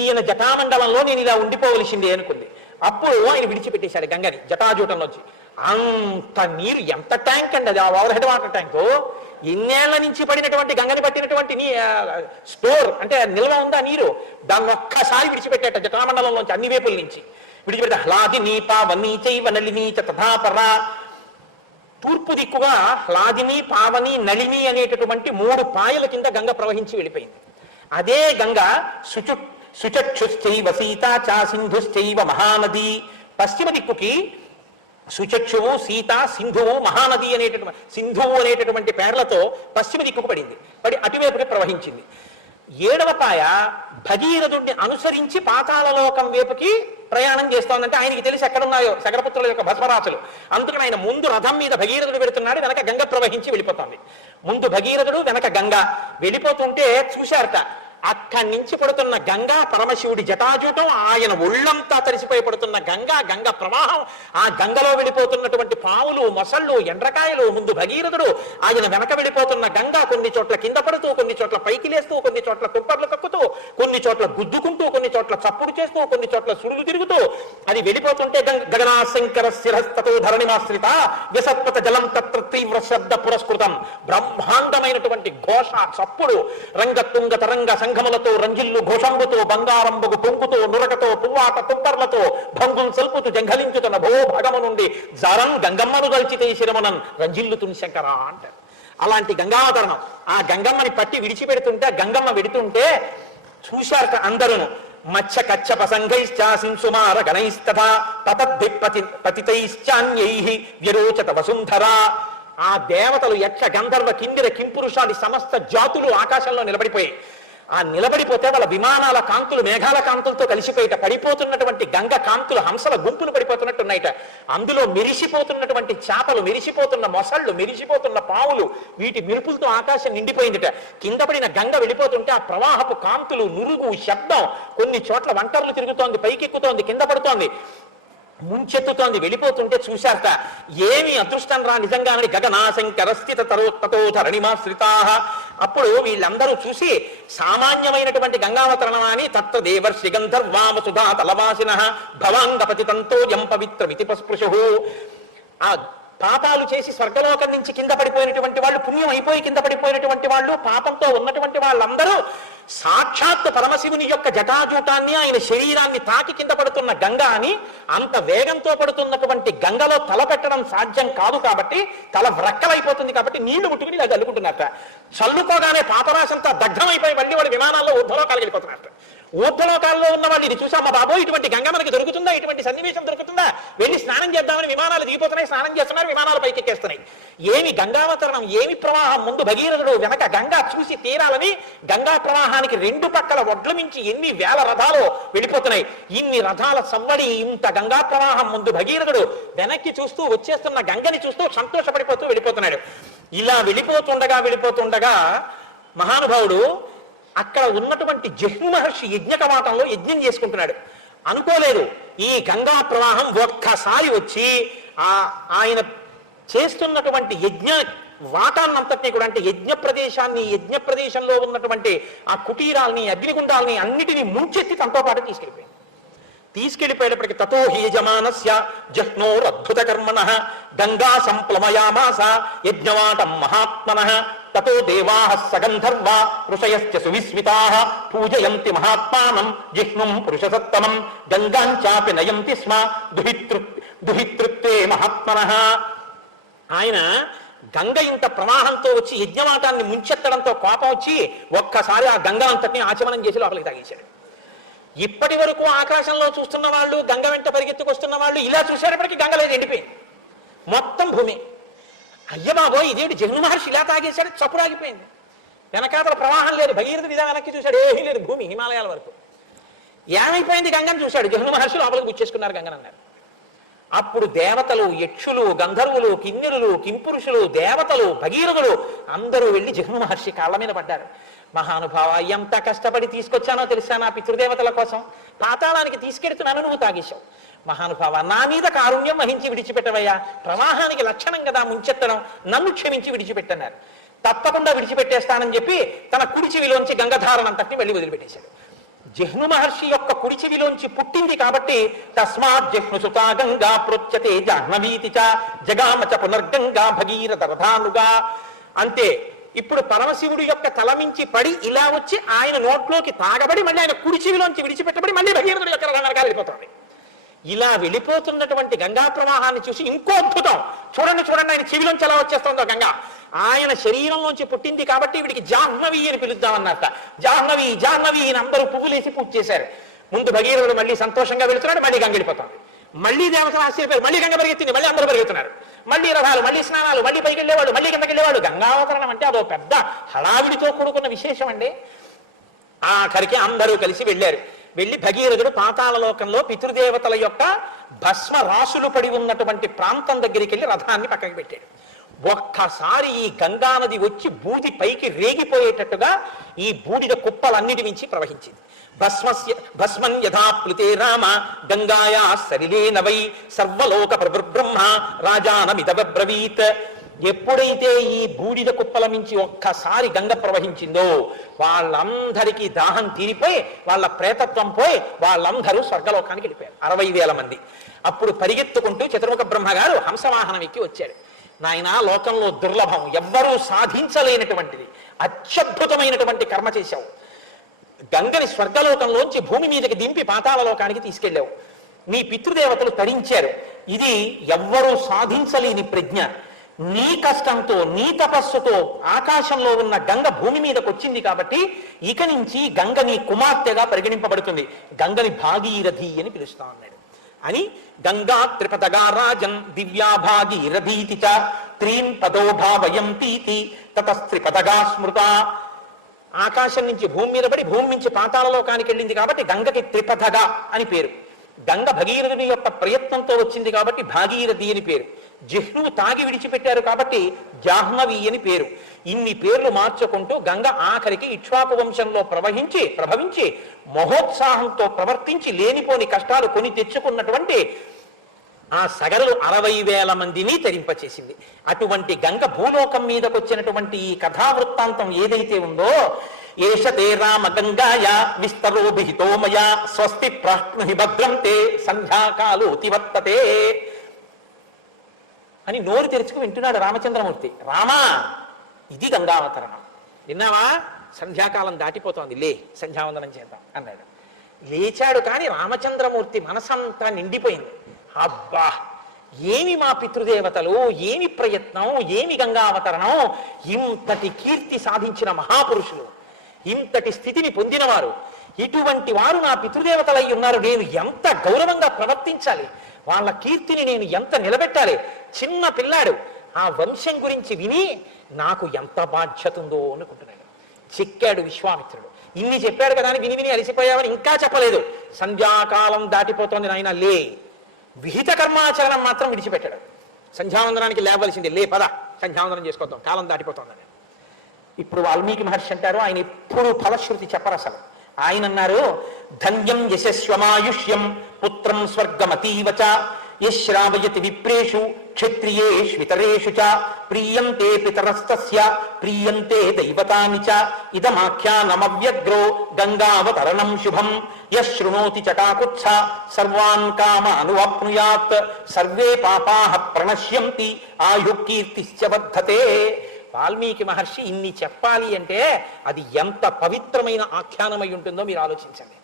ఈయన జటామండలంలో నేను ఇలా ఉండిపోవలసిందే అనుకుంది. అప్పుడు ఆయన విడిచిపెట్టేశాడు గంగని జటాజూటంలోంచి. అంత నీరు, ఎంత ట్యాంక్ అండి అది, ఆ ఓవర్ హెడ్ వాటర్ ట్యాంకు. ఎన్నేళ్ల నుంచి పడినటువంటి గంగని పట్టినటువంటి స్టోర్ అంటే నిల్వ ఉందా నీరు, దాన్ని ఒక్కసారి విడిచిపెట్టేట జటామండలంలోంచి అన్ని వైపుల నుంచి విడిచిపెట్ట. హ్లాది నీపా వన్నీ చైవ నలినీ చ తథాపరా తూర్పు దిక్కుగా హ్లాదిని, పావని, నళిని అనేటటువంటి 3 పాయల కింద గంగ ప్రవహించి వెళ్ళిపోయింది. అదే గంగ శుచక్షుశ్చైవ సీతా చ సింధుశ్చైవ మహానది. పశ్చిమ దిక్కుకి సుచక్షువు, సీత, సింధువు, మహానది సింధువు అనేటటువంటి పేర్లతో పశ్చిమ దిక్కుకు పడింది. పడి అటువైపుకి ప్రవహించింది. 7వ పాయ భగీరథుడిని అనుసరించి పాతాళలోకం వైపుకి ప్రయాణం చేస్తోందంటే ఆయనకి తెలిసి ఎక్కడున్నాయో సగరపుత్రుల యొక్క భస్మరాశులు. అందుకని ఆయన ముందు రథం మీద భగీరథుడు పెడుతున్నాడు, వెనక గంగ ప్రవహించి వెళ్ళిపోతుంది. ముందు భగీరథుడు, వెనక గంగ వెళ్ళిపోతుంటే చూశారట, అక్కడి నుంచి పడుతున్న గంగా పరమశివుడి జటాజూటం, ఆయన ఒళ్ళంతా తడిసిపోయి పడుతున్న గంగ ప్రవాహం, ఆ గంగలో వెళ్ళిపోతున్నటువంటి పావులు, మొసళ్ళు, ఎండ్రకాయలు, ముందు భగీరథుడు, ఆయన వెనక వెళ్ళిపోతున్న గంగ కొన్ని చోట్ల కింద పడుతూ, కొన్ని చోట్ల పైకి లేస్తూ, కొన్ని చోట్ల తుంపర్లు కక్కుతూ, కొన్ని చోట్ల గుద్దుకుంటూ, కొన్ని చోట్ల చప్పుడు చేస్తూ, కొన్ని చోట్ల సుడులు తిరుగుతూ అది వెళ్ళిపోతుంటే గగనాశంకర శిరస్తతో ధరణిమాశ్రిత వ్యసత్పత జలం తత్ర తీవ్ర శబ్ద పురస్కృతం. బ్రహ్మాండమైనటువంటి ఘోష, చప్పుడు, రంగతుంగ తరంగ సంఘములతో, రంజిల్లు ఘోషంబుతో, బంగారంబగు పొంగుతో, నురకతో, పువ్వాట తుంపర్లతో భంగులు సల్పుతూ జంఘలించుతున్న భో భాగము నుండి జారం గంగమ్మను దల్చితే శిరమనన్ రంజిల్లుతుని శంకర అంటారు. అలాంటి గంగావతరణం. ఆ గంగమ్మని పట్టి విడిచిపెడుతుంటే, గంగమ్మ విడుతుంటే చూశారట అందరూ. మత్స్య కచ్చప సంఘైశ్చ సింసుమార గణైస్తథా తతద్భిపతి పతితైశ్చాన్యైః వ్యరోచత వసుంధరా. ఆ దేవతలు, యక్ష, గంధర్వ, కిందిర, కింపురుషాది సమస్త జాతులు ఆకాశంలో నిలబడిపోయాయి. ఆ నిలబడిపోతే వాళ్ళ విమానాల కాంతులు మేఘాల కాంతులతో కలిసిపోయిట. పడిపోతున్నటువంటి గంగ కాంతులు హంసల గుంపులు పడిపోతున్నట్టున్నాయిట. అందులో మెరిసిపోతున్నటువంటి చేపలు, మెరిసిపోతున్న మొసళ్ళు, మెరిసిపోతున్న పావులు, వీటి మెరుపులతో ఆకాశం నిండిపోయిందిట. కింద పడిన గంగ వెళ్ళిపోతుంటే ఆ ప్రవాహపు కాంతులు, నురుగు, శబ్దం, కొన్ని చోట్ల వంటర్లు తిరుగుతోంది, పైకెక్కుతోంది, కింద పడుతోంది, ముంచెత్తుతోంది. వెళ్ళిపోతుంటే చూశాక ఏమి అదృష్టం రా నిజంగానని గగనాశంకర స్థిత తతో ధరణిమాశ్రితా. అప్పుడు వీళ్ళందరూ చూసి సామాన్యమైనటువంటి గంగావతరణం అని తత్ర దేవర్షి గంధర్వామ సుధా తలవాసిన భవాంగపతితంతో యం పవిత్రమితి పస్పృశు. ఆ పాపాలు చేసి స్వర్గలోకం నుంచి కింద పడిపోయినటువంటి వాళ్ళు, పుణ్యం అయిపోయి కింద పడిపోయినటువంటి వాళ్ళు, పాపంతో ఉన్నటువంటి వాళ్ళందరూ సాక్షాత్ పరమశివుని యొక్క జటాజూటాన్ని, ఆయన శరీరాన్ని తాకి కింద పడుతున్న గంగ అని, అంత వేగంతో పడుతున్నటువంటి గంగలో తల పెట్టడం సాధ్యం కాదు కాబట్టి, తల వ్రక్కలైపోతుంది కాబట్టి నీళ్లు ముట్టుకుని ఇలా చల్లుకుంటున్నట్ట. చల్లుకోగానే పాపరాశంతా దగ్ధమైపోయి మళ్ళీ వాడు విమానాల్లో ఊర్ధ్వలోకాలు వెళ్ళిపోతున్నట్ట. ఊర్ధ్వలోకాల్లో ఉన్న వాళ్ళు ఇది చూసా, మా బాబో ఇటువంటి గంగ మనకి దొరుకుతుందా, ఇటువంటి సన్నివేశం దొరుకుతుందా, వెళ్ళి స్నానం చేద్దామని విమానాలు దిగిపోతున్నాయి, స్నానం చేస్తున్నారు, విమానాలు పైకి ఎక్కేస్తున్నాయి. ఏమి గంగావతరణం, ఏమి ప్రవాహం. ముందు భగీరథుడు, వెనక గంగా చూసి తీరాలని గంగా ప్రవాహానికి 2 పక్కల ఒడ్ల మించి ఎన్ని వేల రథాలు వెళ్ళిపోతున్నాయి. ఇన్ని రథాల సవ్వడి, ఇంత గంగా ప్రవాహం. ముందు భగీరథుడు వెనక్కి చూస్తూ, వచ్చేస్తున్న గంగని చూస్తూ సంతోషపడిపోతూ వెళ్ళిపోతున్నాడు. ఇలా వెళ్ళిపోతుండగా మహానుభావుడు అక్కడ ఉన్నటువంటి జహ్ను మహర్షి యజ్ఞ కవాటంలో యజ్ఞం చేసుకుంటున్నాడు. అనుకోలేదు ఈ గంగా ప్రవాహం ఒక్కసారి వచ్చి ఆయన చేస్తున్నటువంటి యజ్ఞ వాటాన్నంతటినీ కూడా, అంటే యజ్ఞ ప్రదేశాన్ని, యజ్ఞ ప్రదేశంలో ఉన్నటువంటి ఆ కుటీరాల్ని, అగ్నిగుండాల్ని అన్నిటినీ ముంచెత్తి తనతో పాటు తీసుకెళ్ళిపోయేటప్పటికి తతో హి యజమానస్య జహ్నోరద్భుత కర్మణః గంగా సంప్లమయామాస యజ్ఞవాటం మహాత్మనః తతో దేవాః సగంధర్వా ఋషయశ్చ సువిస్మితాః పూజయంతి మహాత్మానం జిహ్నుం పురుషసత్తమం గంగాంచాపి నయంతి స్మ దుహితృత్వే మహాత్మనః. ఆయన గంగ ఇంత ప్రవాహంతో వచ్చి యజ్ఞవాటాన్ని ముంచెత్తడంతో కోపం వచ్చి ఒక్కసారి ఆ గంగ అంతటిని ఆచమనం చేసి లోపలికి తాగేశాడు. ఇప్పటి వరకు ఆకాశంలో చూస్తున్న వాళ్ళు, గంగ వెంట పరిగెత్తుకొస్తున్న వాళ్ళు ఇలా చూసేటప్పటికీ గంగ లేదు, ఎండిపోయింది మొత్తం భూమి. అయ్య బాబోయ్ ఇదేంటి జహ్ను మహర్షి ఇలా తాగేశాడు, చప్పుడు ఆగిపోయింది. వెనకాతల ప్రవాహం లేదు. భగీరథుడు ఇలా వెనక్కి చూశాడు, ఏమీ లేదు భూమి, హిమాలయాల వరకు. ఏమైపోయింది గంగని చూశాడు. జహ్ను మహర్షి లోపలికి గుచ్చేసుకున్నారు గంగని అన్నారు. అప్పుడు దేవతలు, యక్షులు, గంధర్వులు, కిన్నెరులు, కింపురుషులు, దేవతలు, భగీరథులు అందరూ వెళ్ళి జహ్ను మహర్షి కాళ్ళ మీద పడ్డారు. మహానుభావ, ఎంత కష్టపడి తీసుకొచ్చానో తెలుసా నా పితృదేవతల కోసం, పాతాళానికి తీసుకెడుతున్నాను, నువ్వు తాగేశావు. మహానుభావ, నా మీద కారుణ్యం వహించి విడిచిపెట్టవయ్యా, ప్రవాహానికి లక్షణం కదా ముంచెత్తడం, నన్ను క్షమించి విడిచిపెట్టన్నారు. తప్పకుండా విడిచిపెట్టేస్తానని చెప్పి తన కుడి చెవిలోంచి గంగధారనంతటిని వెళ్ళి వదిలిపెట్టేశాడు. జహ్ను మహర్షి యొక్క కుడి చెవిలోంచి పుట్టింది కాబట్టి తస్మాత్ జహ్నుసుతా గంగా ప్రోచ్యతే జాహ్నవీతి చ జగామచ పునర్గంగా భగీరథ రథానుగా. అంతే. ఇప్పుడు పరమశివుడు యొక్క తలమించి పడి ఇలా వచ్చి ఆయన నోట్లోకి తాగబడి మళ్ళీ ఆయన కుడి చెవిలోంచి విడిచిపెట్టబడి మళ్ళీ భగీరథుడు యొక్క రథానుగా వెళ్ళిపోతుంది. ఇలా వెళ్ళిపోతున్నటువంటి గంగా ప్రవాహాన్ని చూసి ఇంకో అద్భుతం, చూడండి చూడండి ఆయన చెవిలోంచి ఎలా వచ్చేస్తుందో గంగా. ఆయన శరీరంలోంచి పుట్టింది కాబట్టి వీడికి జాహ్నవి అని పిలుద్దామన్నట్ట. జాహ్నవి జాహ్నవి అని అందరూ పువ్వులేసి పూజ చేశారు. ముందు భగీరథుడు మళ్ళీ సంతోషంగా వెళుతున్నాడు, మళ్ళీ గంగ వెళ్ళిపోతుంది. మళ్ళీ దేవతలు ఆశ్చర్యపోయారు, మళ్ళీ గంగ పరిగెత్తింది, మళ్ళీ అందరూ పరిగెత్తున్నారు. మళ్ళీ రథాలు, మళ్ళీ స్నానాలు, మళ్ళీ పైకి వెళ్ళేవాడు, మళ్ళీ కిందకి వెళ్ళేవాడు. గంగావతరణం అంటే అదో పెద్ద హడావిడితో కూడుకున్న విశేషం అండి. ఆఖరికి అందరూ కలిసి వెళ్ళారు. వెళ్ళి భగీరథుడు పాతాళ లోకంలో పితృదేవతల యొక్క భస్మ రాసులు పడి ఉన్నటువంటి ప్రాంతం దగ్గరికి వెళ్ళి రథాన్ని పక్కకి పెట్టాడు. ఒక్కసారి ఈ గంగా నది వచ్చి బూది పైకి రేగిపోయేటట్టుగా ఈ బూడిద కుప్పలన్నిటి నుంచి ప్రవహించింది. భస్మన్ యథా ప్లుతే రామ గంగాయా సలిలే నవై సర్వలోక బ్రహ్మ రాజానమితబ్రవీత్. ఎప్పుడైతే ఈ బూడిద కుప్పల నుంచి ఒక్కసారి గంగ ప్రవహించిందో వాళ్ళందరికీ దాహం తీరిపోయి వాళ్ళ ప్రేతత్వం పోయి వాళ్ళందరూ స్వర్గలోకానికి వెళ్ళిపోయారు, 60,000 మంది. అప్పుడు పరిగెత్తుకుంటూ చతుర్ముఖ బ్రహ్మగారు హంసవాహనం ఎక్కి వచ్చాడు. నాయన, లోకంలో దుర్లభం, ఎవ్వరూ సాధించలేనటువంటిది, అత్యద్భుతమైనటువంటి కర్మ చేశావు. గంగని స్వర్గలోకంలోంచి భూమి మీదకి దింపి పాతాళ లోకానికి తీసుకెళ్ళావు. నీ పితృదేవతలు తరించారు. ఇది ఎవ్వరూ సాధించలేని ప్రజ్ఞ. నీ కష్టంతో నీ తపస్సుతో ఆకాశంలో ఉన్న గంగ భూమి మీదకి వచ్చింది కాబట్టి ఇక నుంచి గంగ నీ కుమార్తెగా పరిగణింపబడుతుంది. గంగని భాగీరథి అని పిలుస్తా అన్నాడు. అని గంగా త్రిపదగా రాజన్ దివ్యా భాగీరథీతి చ త్రీన్ పదోభావయంతీతి తతస్త్రిపదగా స్మృత. ఆకాశం నుంచి భూమి మీద పడి భూమి నుంచి పాతాళ లోకానికి వెళ్ళింది కాబట్టి గంగకి త్రిపథగా అని పేరు. గంగ భగీరథుని యొక్క ప్రయత్నంతో వచ్చింది కాబట్టి భాగీరథి అని పేరు. జిహ్నువు తాగి విడిచిపెట్టారు కాబట్టి జాహ్నవి అని పేరు. ఇన్ని పేర్లు మార్చుకుంటూ గంగ ఆఖరికి ఇక్ష్వాకు వంశంలో ప్రభవించి మహోత్సాహంతో ప్రవర్తించి లేనిపోని కష్టాలు కొని తెచ్చుకున్నటువంటి ఆ సగరులు 60,000 మందిని తరింపచేసింది. అటువంటి గంగ భూలోకం మీదకి వచ్చినటువంటి ఈ కథావృత్తాంతం ఏదైతే ఉందో, ఏషతే రామ గంగాయ విస్తరో విహితోమయ స్వస్తి ప్రాష్ణుహి భద్రంతే సంధ్యాకాలోతివర్తతే అని నోరు తెరుచుకు వింటున్నాడు రామచంద్రమూర్తి. రామా, ఇది గంగావతరణం, విన్నావా? సంధ్యాకాలం దాటిపోతోంది, లే సంధ్యావందనం చేద్దాం అన్నాడు. లేచాడు, కానీ రామచంద్రమూర్తి మనసంతా నిండిపోయింది. అబ్బా, ఏమి మా పితృదేవతలు, ఏమి ప్రయత్నం, ఏమి గంగావతరణం! ఇంతటి కీర్తి సాధించిన మహాపురుషులు, ఇంతటి స్థితిని పొందినవారు, ఇటువంటి వారు నా పితృదేవతలై ఉన్నారు. నేను ఎంత గౌరవంగా ప్రవర్తించాలి, వాళ్ళ కీర్తిని నేను ఎంత నిలబెట్టాలి. చిన్న పిల్లాడు ఆ వంశం గురించి విని నాకు ఎంత బాధ్యత ఉందో అనుకుంటున్నాడు. చిక్కాడు విశ్వామిత్రుడు. ఇన్ని చెప్పాడు కదా అని విని విని అలసిపోయావని ఇంకా చెప్పలేదు. సంధ్యాకాలం దాటిపోతోంది నాయన, లే. విహిత కర్మాచరణం మాత్రం విడిచిపెట్టాడు. సంధ్యావందనానికి లేవలసింది, లే పద సంధ్యావందనం చేసుకొద్దాం, కాలం దాటిపోతోందని. ఇప్పుడు వాల్మీకి మహర్షి అంటారు, ఆయన ఎప్పుడు ఫలశ్రుతి చెప్పరు అసలు. ఆయన అన్నారు, ధన్యం యశస్వమాయుష్యం పుత్రం స్వర్గమతీవచ యశ్రావయతి విప్రేషు క్షత్రియేష్వితరేషు చ ప్రీయంతే పితరస్తస్య ప్రీయంతే దైవతాని చ ఇదమాఖ్యానమవ్యగ్రో గంగావతరణం శుభం యశృణోతి చకాకుత్స సర్వాన్ కామ అనువాప్నుయాత్ సర్వే పాపాః ప్రణశ్యంతి ఆయుః కీర్తిశ్చ వర్ధతే. వాల్మీకి మహర్షి ఇన్ని చెప్పాలి అంటే అది ఎంత పవిత్రమైన ఆఖ్యానమై ఉంటుందో మీరు ఆలోచించండి.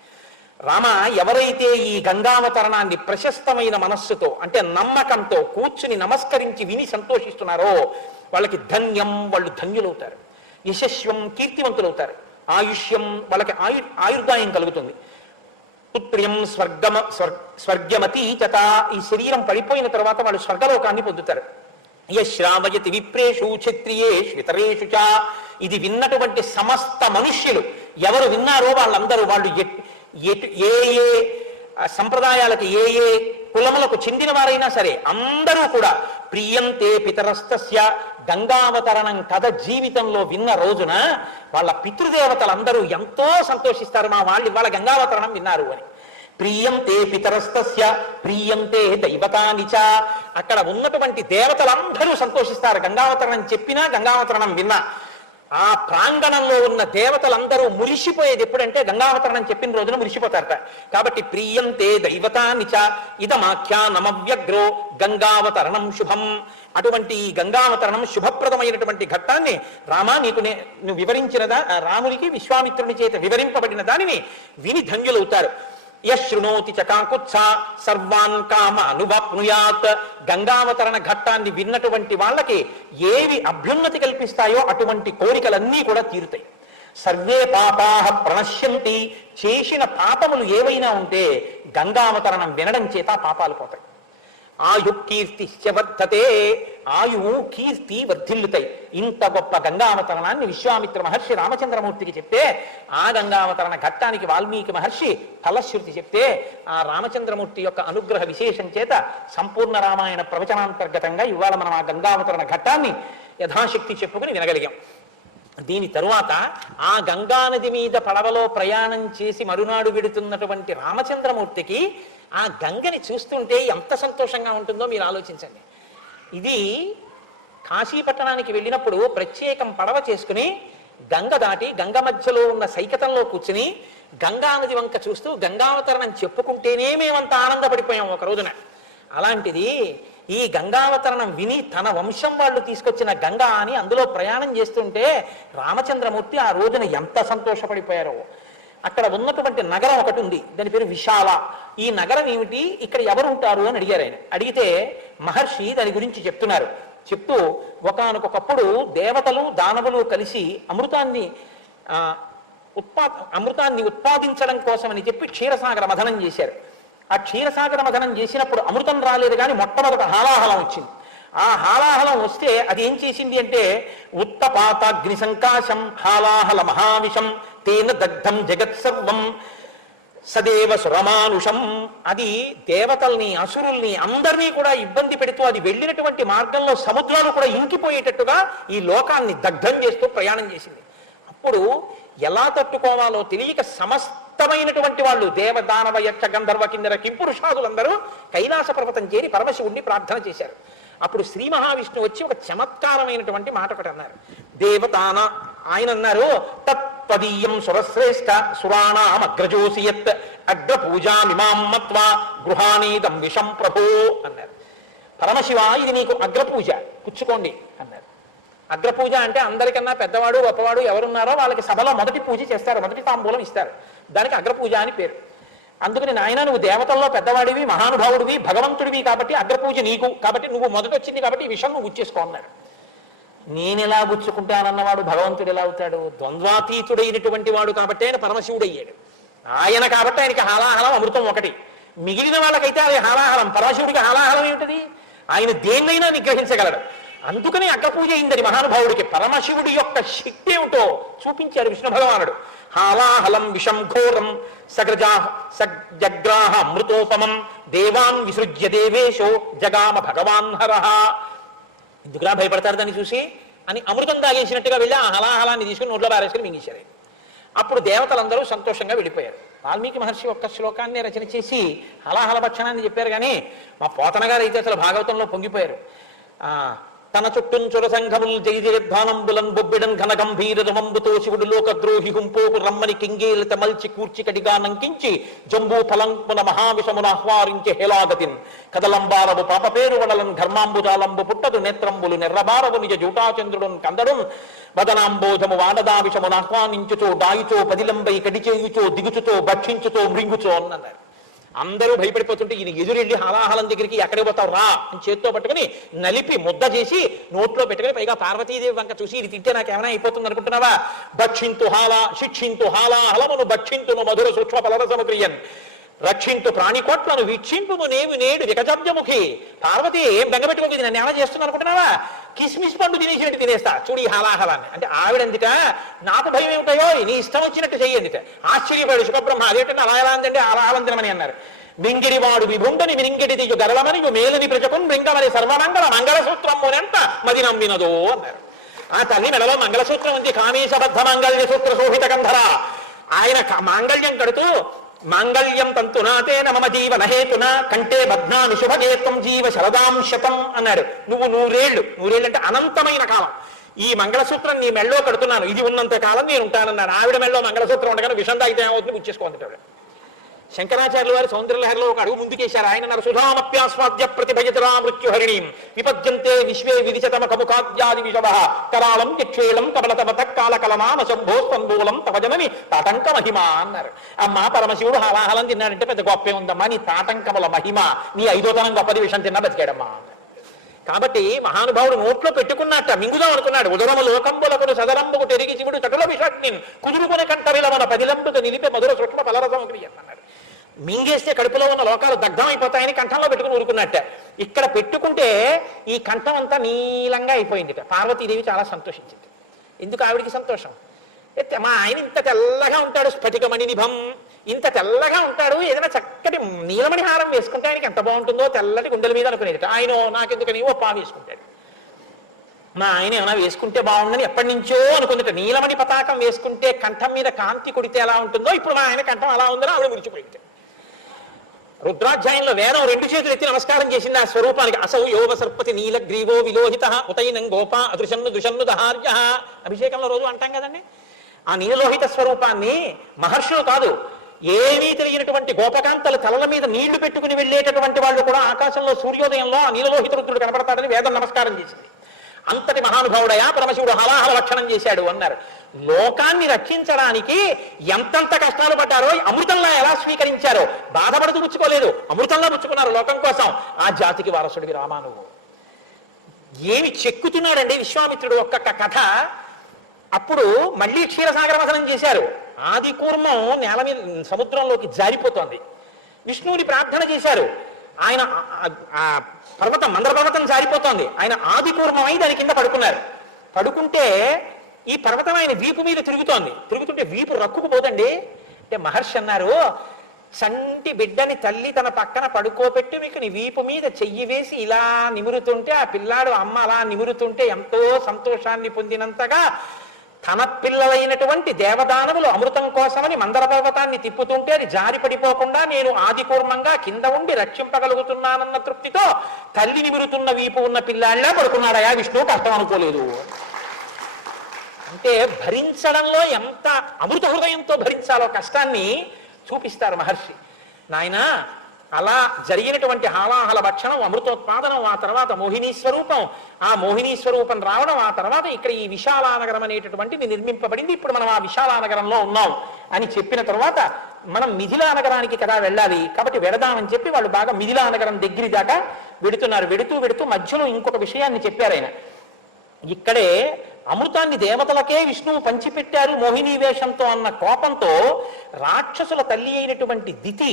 రామ, ఎవరైతే ఈ గంగావతరణాన్ని ప్రశస్తమైన మనస్సుతో అంటే నమ్మకంతో కూర్చుని నమస్కరించి విని సంతోషిస్తున్నారో వాళ్ళకి ధన్యం, వాళ్ళు ధన్యులవుతారు. యశస్వం, కీర్తివంతులవుతారు. ఆయుష్యం, వాళ్ళకి ఆయుర్దాయం కలుగుతుంది. పుత్ర్యం స్వర్గమతి చత, ఈ శరీరం పడిపోయిన తర్వాత వాళ్ళు స్వర్గలోకాన్ని పొందుతారు. యశ్రావయతి విప్రేషు క్షత్రియేష్వితరేషు చ, ఇది విన్నటువంటి సమస్త మనుష్యులు ఎవరు విన్నారో వాళ్ళందరూ, వాళ్ళు ఏ ఏ సంప్రదాయాలకు ఏ ఏ కులములకు చెందిన వారైనా సరే అందరూ కూడా ప్రియంతే పితరస్తస్య, గంగావతరణం కథ జీవితంలో విన్న రోజున వాళ్ళ పితృదేవతలందరూ ఎంతో సంతోషిస్తారు, మా వాళ్ళు ఇవాళ గంగావతరణం విన్నారు అని. ప్రియంతే పితరస్తస్య ప్రియంతే దైవతాని చ, అక్కడ ఉన్నటువంటి దేవతలందరూ సంతోషిస్తారు గంగావతరణం చెప్పినా గంగావతరణం విన్నా. ఆ ప్రాంగణంలో ఉన్న దేవతలందరూ మురిసిపోయేది ఎప్పుడంటే గంగావతరణం చెప్పిన రోజున మురిసిపోతారట. కాబట్టి ప్రియంతే దైవతాని చ ఇదమాఖ్యానమవ్యగ్రో గంగావతరణం శుభం. అటువంటి ఈ గంగావతరణం శుభప్రదమైనటువంటి ఘట్టాన్ని రామా నీకు నువ్వు వివరించినదా, రామునికి విశ్వామిత్రుని చేత వివరింపబడిన దానిని విని ధన్యులవుతారు. యశృణోతి చకాకుత్స సర్వాన్ కామ అనువాప్నుయాత్. గంగావతరణ ఘట్టాన్ని విన్నటువంటి వాళ్ళకి ఏవి అభ్యున్నతి కల్పిస్తాయో అటువంటి కోరికలన్నీ కూడా తీరుతాయి. సర్వే పాపాహ ప్రణశ్యంతి. చేసిన పాపములు ఏవైనా ఉంటే గంగావతరణం వినడం చేత పాపాలు పోతాయి. ఆయు కీర్తి వర్ధతే. ఆయువు కీర్తి వర్ధిల్లుతాయి. ఇంత గొప్ప గంగావతరణాన్ని విశ్వామిత్ర మహర్షి రామచంద్రమూర్తికి చెప్తే, ఆ గంగావతరణ ఘట్టానికి వాల్మీకి మహర్షి ఫలశ్రుతి చెప్తే, ఆ రామచంద్రమూర్తి యొక్క అనుగ్రహ విశేషం చేత సంపూర్ణ రామాయణ ప్రవచనాంతర్గతంగా ఇవాళ మనం ఆ గంగావతరణ ఘట్టాన్ని యథాశక్తి చెప్పుకుని వినగలిగాం. దీని తరువాత ఆ గంగానది మీద పడవలో ప్రయాణం చేసి మరునాడు విడుతున్నటువంటి రామచంద్రమూర్తికి ఆ గంగని చూస్తుంటే ఎంత సంతోషంగా ఉంటుందో మీరు ఆలోచించండి. ఇది కాశీపట్టణానికి వెళ్ళినప్పుడు ప్రత్యేకం పడవ చేసుకుని గంగ దాటి గంగ మధ్యలో ఉన్న సైకతంలో కూర్చుని గంగానది వంక చూస్తూ గంగావతరణం చెప్పుకుంటేనే మేమంతా ఆనందపడిపోయాం ఒక రోజున. అలాంటిది ఈ గంగావతరణం విని తన వంశం వాళ్ళు తీసుకొచ్చిన గంగా అని అందులో ప్రయాణం చేస్తుంటే రామచంద్రమూర్తి ఆ రోజున ఎంత సంతోషపడిపోయారో. అక్కడ ఉన్నటువంటి నగరం ఒకటి ఉంది, దాని పేరు విశాల. ఈ నగరం ఏమిటి, ఇక్కడ ఎవరు ఉంటారు అని అడిగారు ఆయన. అడిగితే మహర్షి దాని గురించి చెప్తున్నారు. చెప్తూ ఒకానొకప్పుడు దేవతలు దానవులు కలిసి అమృతాన్ని ఉత్పాదించడం కోసమని చెప్పి క్షీరసాగర మథనం చేశారు. ఆ క్షీరసాగర మథనం చేసినప్పుడు అమృతం రాలేదు, కానీ మొట్టమొదట హాలాహలం వచ్చింది. ఆ హాలాహలం వస్తే అది ఏం చేసింది అంటే, ఉత్తపాతాగ్ని సంకాశం హాలాహల మహావిషం తేన దగ్ధం జగత్సర్వం సదేవ సురమానుషం. అది దేవతల్ని అసురుల్ని అందరినీ కూడా ఇబ్బంది పెడుతూ అది వెళ్ళినటువంటి మార్గంలో సముద్రాలు కూడా ఇంకిపోయేటట్టుగా ఈ లోకాన్ని దగ్ధం చేస్తూ ప్రయాణం చేసింది. అప్పుడు ఎలా తట్టుకోవాలో తెలియక సమస్తమైనటువంటి వాళ్ళు దేవదానవ యక్ష గంధర్వ కిన్నెర కింపురుషాదులందరూ కైలాస పర్వతం చేరి పరమశివుణ్ణి ప్రార్థన చేశారు. అప్పుడు శ్రీ మహావిష్ణువు వచ్చి ఒక చమత్కారమైనటువంటి మాట ఒకటి అన్నారు. దేవతాన ఆయన అన్నారు, తత్పదీయం సురశ్రేష్ఠ సురాణాం అగ్రజోసియత్ అగ్రపూజామిమాం మత్వా గృహాణీదం విషం ప్రభో అన్నారు. పరమశివ, ఇది నీకు అగ్రపూజ, పుచ్చుకోండి అన్నారు. అగ్రపూజ అంటే అందరికన్నా పెద్దవాడు గొప్పవాడు ఎవరున్నారో వాళ్ళకి సభలో మొదటి పూజ చేస్తారు, మొదటి తాంబూలం ఇస్తారు. దానికి అగ్రపూజ అని పేరు. అందుకని నాయన, నువ్వు దేవతల్లో పెద్దవాడివి, మహానుభావుడివి, భగవంతుడివి, కాబట్టి అగ్రపూజ నీకు, కాబట్టి నువ్వు మొదట వచ్చింది కాబట్టి ఈ విషయం నువ్వు గుచ్చేసుకో అన్నాడు. నేను ఎలా గుచ్చుకుంటానన్నవాడు భగవంతుడు ఎలా అవుతాడు? ద్వంద్వాతీతుడైనటువంటి వాడు కాబట్టి ఆయన పరమశివుడు అయ్యాడు. ఆయన కాబట్టి ఆయనకి హాలాహలం అమృతం ఒకటి, మిగిలిన వాళ్ళకైతే అది హాలాహలం. పరమశివుడికి హాలాహలం ఏమిటది? ఆయన దేన్నైనా నిగ్రహించగలడు. అందుకని అగ్రపూజ అయిందని మహానుభావుడికి. పరమశివుడి యొక్క శక్తి ఏమిటో చూపించాడు విష్ణు భగవానుడు. హాలాహలం విషం ఘోరం సగ్రాహ అమృతోపమం దేవాన్ విసృజ్య దేవేశో జగామ భగవాన్ హరహ. ఎందుకులా భయపడతారు దాన్ని చూసి అని అమృతం తాగేసినట్టుగా వెళ్ళి ఆ హలాహలాన్ని తీసుకుని నోట్లో బారేసుకుని మింగేశారు. అప్పుడు దేవతలందరూ సంతోషంగా వెళ్ళిపోయారు. వాల్మీకి మహర్షి ఒక్క శ్లోకాన్ని రచన చేసి హలాహల భక్షణాన్ని చెప్పారు. కానీ మా పోతన గారు అయితే అసలు భాగవతంలో పొంగిపోయారు. తన చుట్టూన్ చుర సంఘముల్ జయధ్వానంబులన్ బొబ్బిడన్ ఘన గంభీర రమంబుతో శివుడు లోకద్రోహి గుంపోకు రమ్మని కింగేలిత మల్చి కూర్చి కడిగా నంకించి జంబూ ఫలంపున మహావిషమున ఆహ్వారించే హేలాగతిన్ కదలంబారవు పాప పేరు వడలన్ ఘర్మాంబుజాలంబు పుట్టదు నేత్రంబులు నెర్రబారవు నిజ జూటాచంద్రుడున్ కందడున్ వదనాంబోధము వాడదా విషమును ఆహ్వానించుచో డాయుచో పదిలంబై కడిచేయుచో దిగుచుతో భక్షించుతో మృంగుచో అన్నారు. అందరూ భయపడిపోతుంటే ఈయన ఎదురెళ్ళి హలాహలం దగ్గరికి ఎక్కడికి పోతావు రా అని చేత్తో పట్టుకుని నలిపి ముద్ద చేసి నోట్లో పెట్టుకుని, పైగా పార్వతీదేవి వంక చూసి ఇది తింటే నాకు ఏమైనా అయిపోతుంది అనుకుంటున్నావా? భక్షింతు హాలా శిక్షింతు హాలాహలమును భక్షింతును మధుర సూక్ష్మ ఫలరసముక్రియన్ రక్షింతు ప్రాణికోట్లను వీక్షింపును నేడు వికజబ్జముఖి. పార్వతి ఏం బెంగపెట్టుకోక నన్ను ఏమైనా చేస్తుంది అనుకుంటున్నావా? కిస్మిస్ పండు తినేసినట్టు తినేస్తా చూడు ఈ హలాహలాన్ని అంటే. ఆవిడందిట నాకు భయం ఏమిటాయో నీ ఇష్టం వచ్చినట్టు చెయ్యందిట. ఆశ్చర్యపడు శుభబ్రహ్మ, అదేంటంటే అలా ఎలా అందండి అలా తినమని అన్నారు. మింగిడివాడు విభుండని మిరింగిడి దిగు గరళమని మేలుని ప్రజకుని మృంగమని సర్వమంగళ మంగళసూత్రమునంత మది నమ్మినదో అన్నారు. ఆ తల్లి మెడలో మంగళసూత్రం ఉంది, కామేశబద్ధ మాంగళ్య సూత్ర శోభిత గంధర. ఆయన మాంగళ్యం కడుతూ మాంగళ్యం తంతునాతేన మమ జీవన హేతున కంటే బధ్నామి శుభగేత్వం జీవ శరదాంశతం అన్నాడు. నువ్వు నూరేళ్ళు అంటే అనంతమైన కాలం ఈ మంగళసూత్రం నీ మెళ్ళో కడుతున్నాను, ఇది ఉన్నంత కాలం నేను ఉంటానన్నాడు. ఆవిడ మెళ్ళో మంగళసూత్రం ఉండగానే విషం తాగితే ఏమవుతుంది గుచ్చేసుకోండి. శంకరాచార్యుల వారి సౌందర్యలహరిలో ఒక అడుగు ముందుకేశారు. ఆయన నరసుధామప్యాస్వాద్య ప్రతిభయతరా మృత్యుహరిణీం విపద్యంతే విశ్వే విదిశతమ కముఖాద్యాది విషవ కరాళం యక్షేళం కబలతమత కాలకలనామ శంభో స్తంభూలం తపజనని తాటంక మహిమ అన్నారు. అమ్మా పరమశివుడు హలాహలం తిన్నాడంటే పెద్ద గొప్పే ఉందమ్మా, నీ తాటంకముల మహిమ, నీ ఐదోతనం గొప్పది విషయం తిన్నా బతికాడమ్మా. కాబట్టి మహానుభావుడు నోట్లో పెట్టుకున్నట్ట మింగుదాం అనుకున్నాడు. ఉదరము లోకంబులకు సదరంబుకు తెరిగి శివుడు చటుల విషాగ్ని కుదురుకుని కంట విలవన పదిలంబుకు నిలిపే మధుర సూక్ష్మ పలరసమగ్రి అన్నాడు. మింగేస్తే కడుపులో ఉన్న లోకాలు దగ్ధమైపోతాయని కంఠంలో పెట్టుకుని ఊరుకున్నట్ట. ఇక్కడ పెట్టుకుంటే ఈ కంఠం అంతా నీలంగా అయిపోయింది. పార్వతీదేవి చాలా సంతోషించింది. ఎందుకు ఆవిడికి సంతోషం? మా ఆయన ఇంత తెల్లగా ఉంటాడు, స్ఫటికమణి నిభం, ఇంత తెల్లగా ఉంటాడు, ఏదైనా చక్కటి నీలమణి హారం వేసుకుంటే ఆయనకి ఎంత బాగుంటుందో, తెల్లటి గుండెల మీద అనుకునేది. ఆయన నాకెందుకని ఓ పా వేసుకుంటాడు. మా ఆయన ఏమైనా వేసుకుంటే బాగుండని ఎప్పటి నుంచో అనుకుందట. నీలమణి పతాకం వేసుకుంటే కంఠం మీద కాంతి కొడితే ఎలా ఉంటుందో ఇప్పుడు మా ఆయన కంఠం అలా ఉందని ఆవిడ మురిచిపోయింది. రుద్రాధ్యాయంలో వేదం 2 చేతులు ఎత్తి నమస్కారం చేసింది ఆ స్వరూపానికి. అసౌ యోగ సర్పతి నీలగ్రీవో విలోహిత ఉతైనం గోపా అదృశన్ను దుషన్ను దహార్య. అభిషేకంలో రోజు అంటాం కదండి. ఆ నీలలోహిత స్వరూపాన్ని మహర్షులు కాదు, ఏమీ తెలియనటువంటి గోపకాంతలు తలల మీద నీళ్లు పెట్టుకుని వెళ్ళేటటువంటి వాళ్ళు కూడా ఆకాశంలో సూర్యోదయంలో ఆ నీలలోహిత రుద్రుడు కనబడతాడని వేదం నమస్కారం చేసింది. అంతటి మహానుభావుడయా పరమశివుడు హలాహల లక్షణం చేశాడు అన్నారు. లోకాన్ని రక్షించడానికి ఎంతంత కష్టాలు పడ్డారో, అమృతంలా ఎలా స్వీకరించారో, బాధపడుతూ పుచ్చుకోలేదు, అమృతంలా పుచ్చుకున్నారు లోకం కోసం. ఆ జాతికి వారసుడివి రామానువు. ఏమి చెక్కుతున్నాడండి విశ్వామిత్రుడు ఒక్కొక్క కథ. అప్పుడు మళ్ళీ క్షీరసాగర మథనం చేశారు. ఆది కూర్మం నేల మీద సముద్రంలోకి జారిపోతోంది. విష్ణువుని ప్రార్థన చేశారు. ఆయన పర్వతం మందర పర్వతం జారిపోతోంది. ఆయన ఆది కూర్మమై దాని కింద పడుకున్నారు. పడుకుంటే ఈ పర్వతం ఆయన వీపు మీద తిరుగుతుంటే వీపు రక్కుకుపోదండి. అంటే మహర్షి అన్నారు, చంటి బిడ్డని తల్లి తన పక్కన పడుకోబెట్టి మీకు నీ వీపు మీద చెయ్యి వేసి ఇలా నిమురుతుంటే, ఆ పిల్లాడు అమ్మ అలా నిమురుతుంటే ఎంతో సంతోషాన్ని పొందినంతగా తన పిల్లలైనటువంటి దేవదానవులు అమృతం కోసమని మందర పర్వతాన్ని తిప్పుతుంటే అది జారి పడిపోకుండా నేను ఆది కూర్మంగా కింద ఉండి రక్షింపగలుగుతున్నానన్న తృప్తితో తల్లి నిమురుతున్న వీపు ఉన్న పిల్లాళ్ళ పడుకున్నాడయా విష్ణువు, కష్టం అనుకోలేదు. అంటే భరించడంలో ఎంత అమృత హృదయంతో భరించాలో కష్టాన్ని చూపిస్తారు మహర్షి. నాయన అలా జరిగినటువంటి హాలాహల భక్షణం, అమృతోత్పాదనం, ఆ తర్వాత మోహినీ స్వరూపం, ఆ మోహినీ స్వరూపం రావడం, ఆ తర్వాత ఇక్కడ ఈ విశాలానగరం అనేటటువంటిది నిర్మింపబడింది. ఇప్పుడు మనం ఆ విశాలానగరంలో ఉన్నాం అని చెప్పిన తర్వాత మనం మిథిలా నగరానికి కదా వెళ్ళాలి, కాబట్టి వెడదామని చెప్పి వాళ్ళు బాగా మిథిలా నగరం దగ్గర దాకా వెడుతున్నారు. వెడుతూ మధ్యలో ఇంకొక విషయాన్ని చెప్పారు ఆయన. ఇక్కడే అమృతాన్ని దేవతలకే విష్ణువు పంచిపెట్టారు మోహినీ వేషంతో అన్న కోపంతో రాక్షసుల తల్లి అయినటువంటి దితి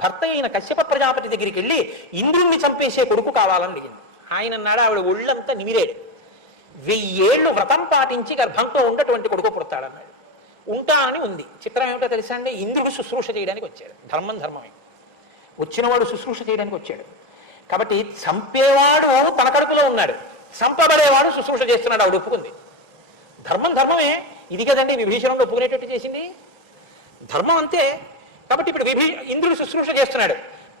భర్త అయిన కశ్యప ప్రజాపతి దగ్గరికి వెళ్ళి ఇంద్రుణ్ణి చంపేసే కొడుకు కావాలని అడిగింది. ఆయన అన్నాడు, ఆవిడ ఒళ్ళంతా నిమిరేడు, 1000 ఏళ్ళు వ్రతం పాటించి గర్భంతో ఉన్నటువంటి కొడుకు పుడతాడన్నాడు. ఉంటా అని ఉంది. చిత్రం ఏమిటో తెలుసా అండి, ఇంద్రుడు శుశ్రూష చేయడానికి వచ్చాడు. ధర్మమే వచ్చినవాడు శుశ్రూష చేయడానికి వచ్చాడు. కాబట్టి చంపేవాడు తన కడుపులో ఉన్నాడు, చంపబడేవాడు శుశ్రూష చేస్తున్నాడు. ఆవిడ ఒప్పుకుంది. ధర్మమే ఇది కదండి విభీషణుడు ఒప్పుకునేటట్టు చేసింది. ధర్మం అంతే. కాబట్టి ఇప్పుడు ఇంద్రుడు శుశ్రూష చేస్తున్నాడు.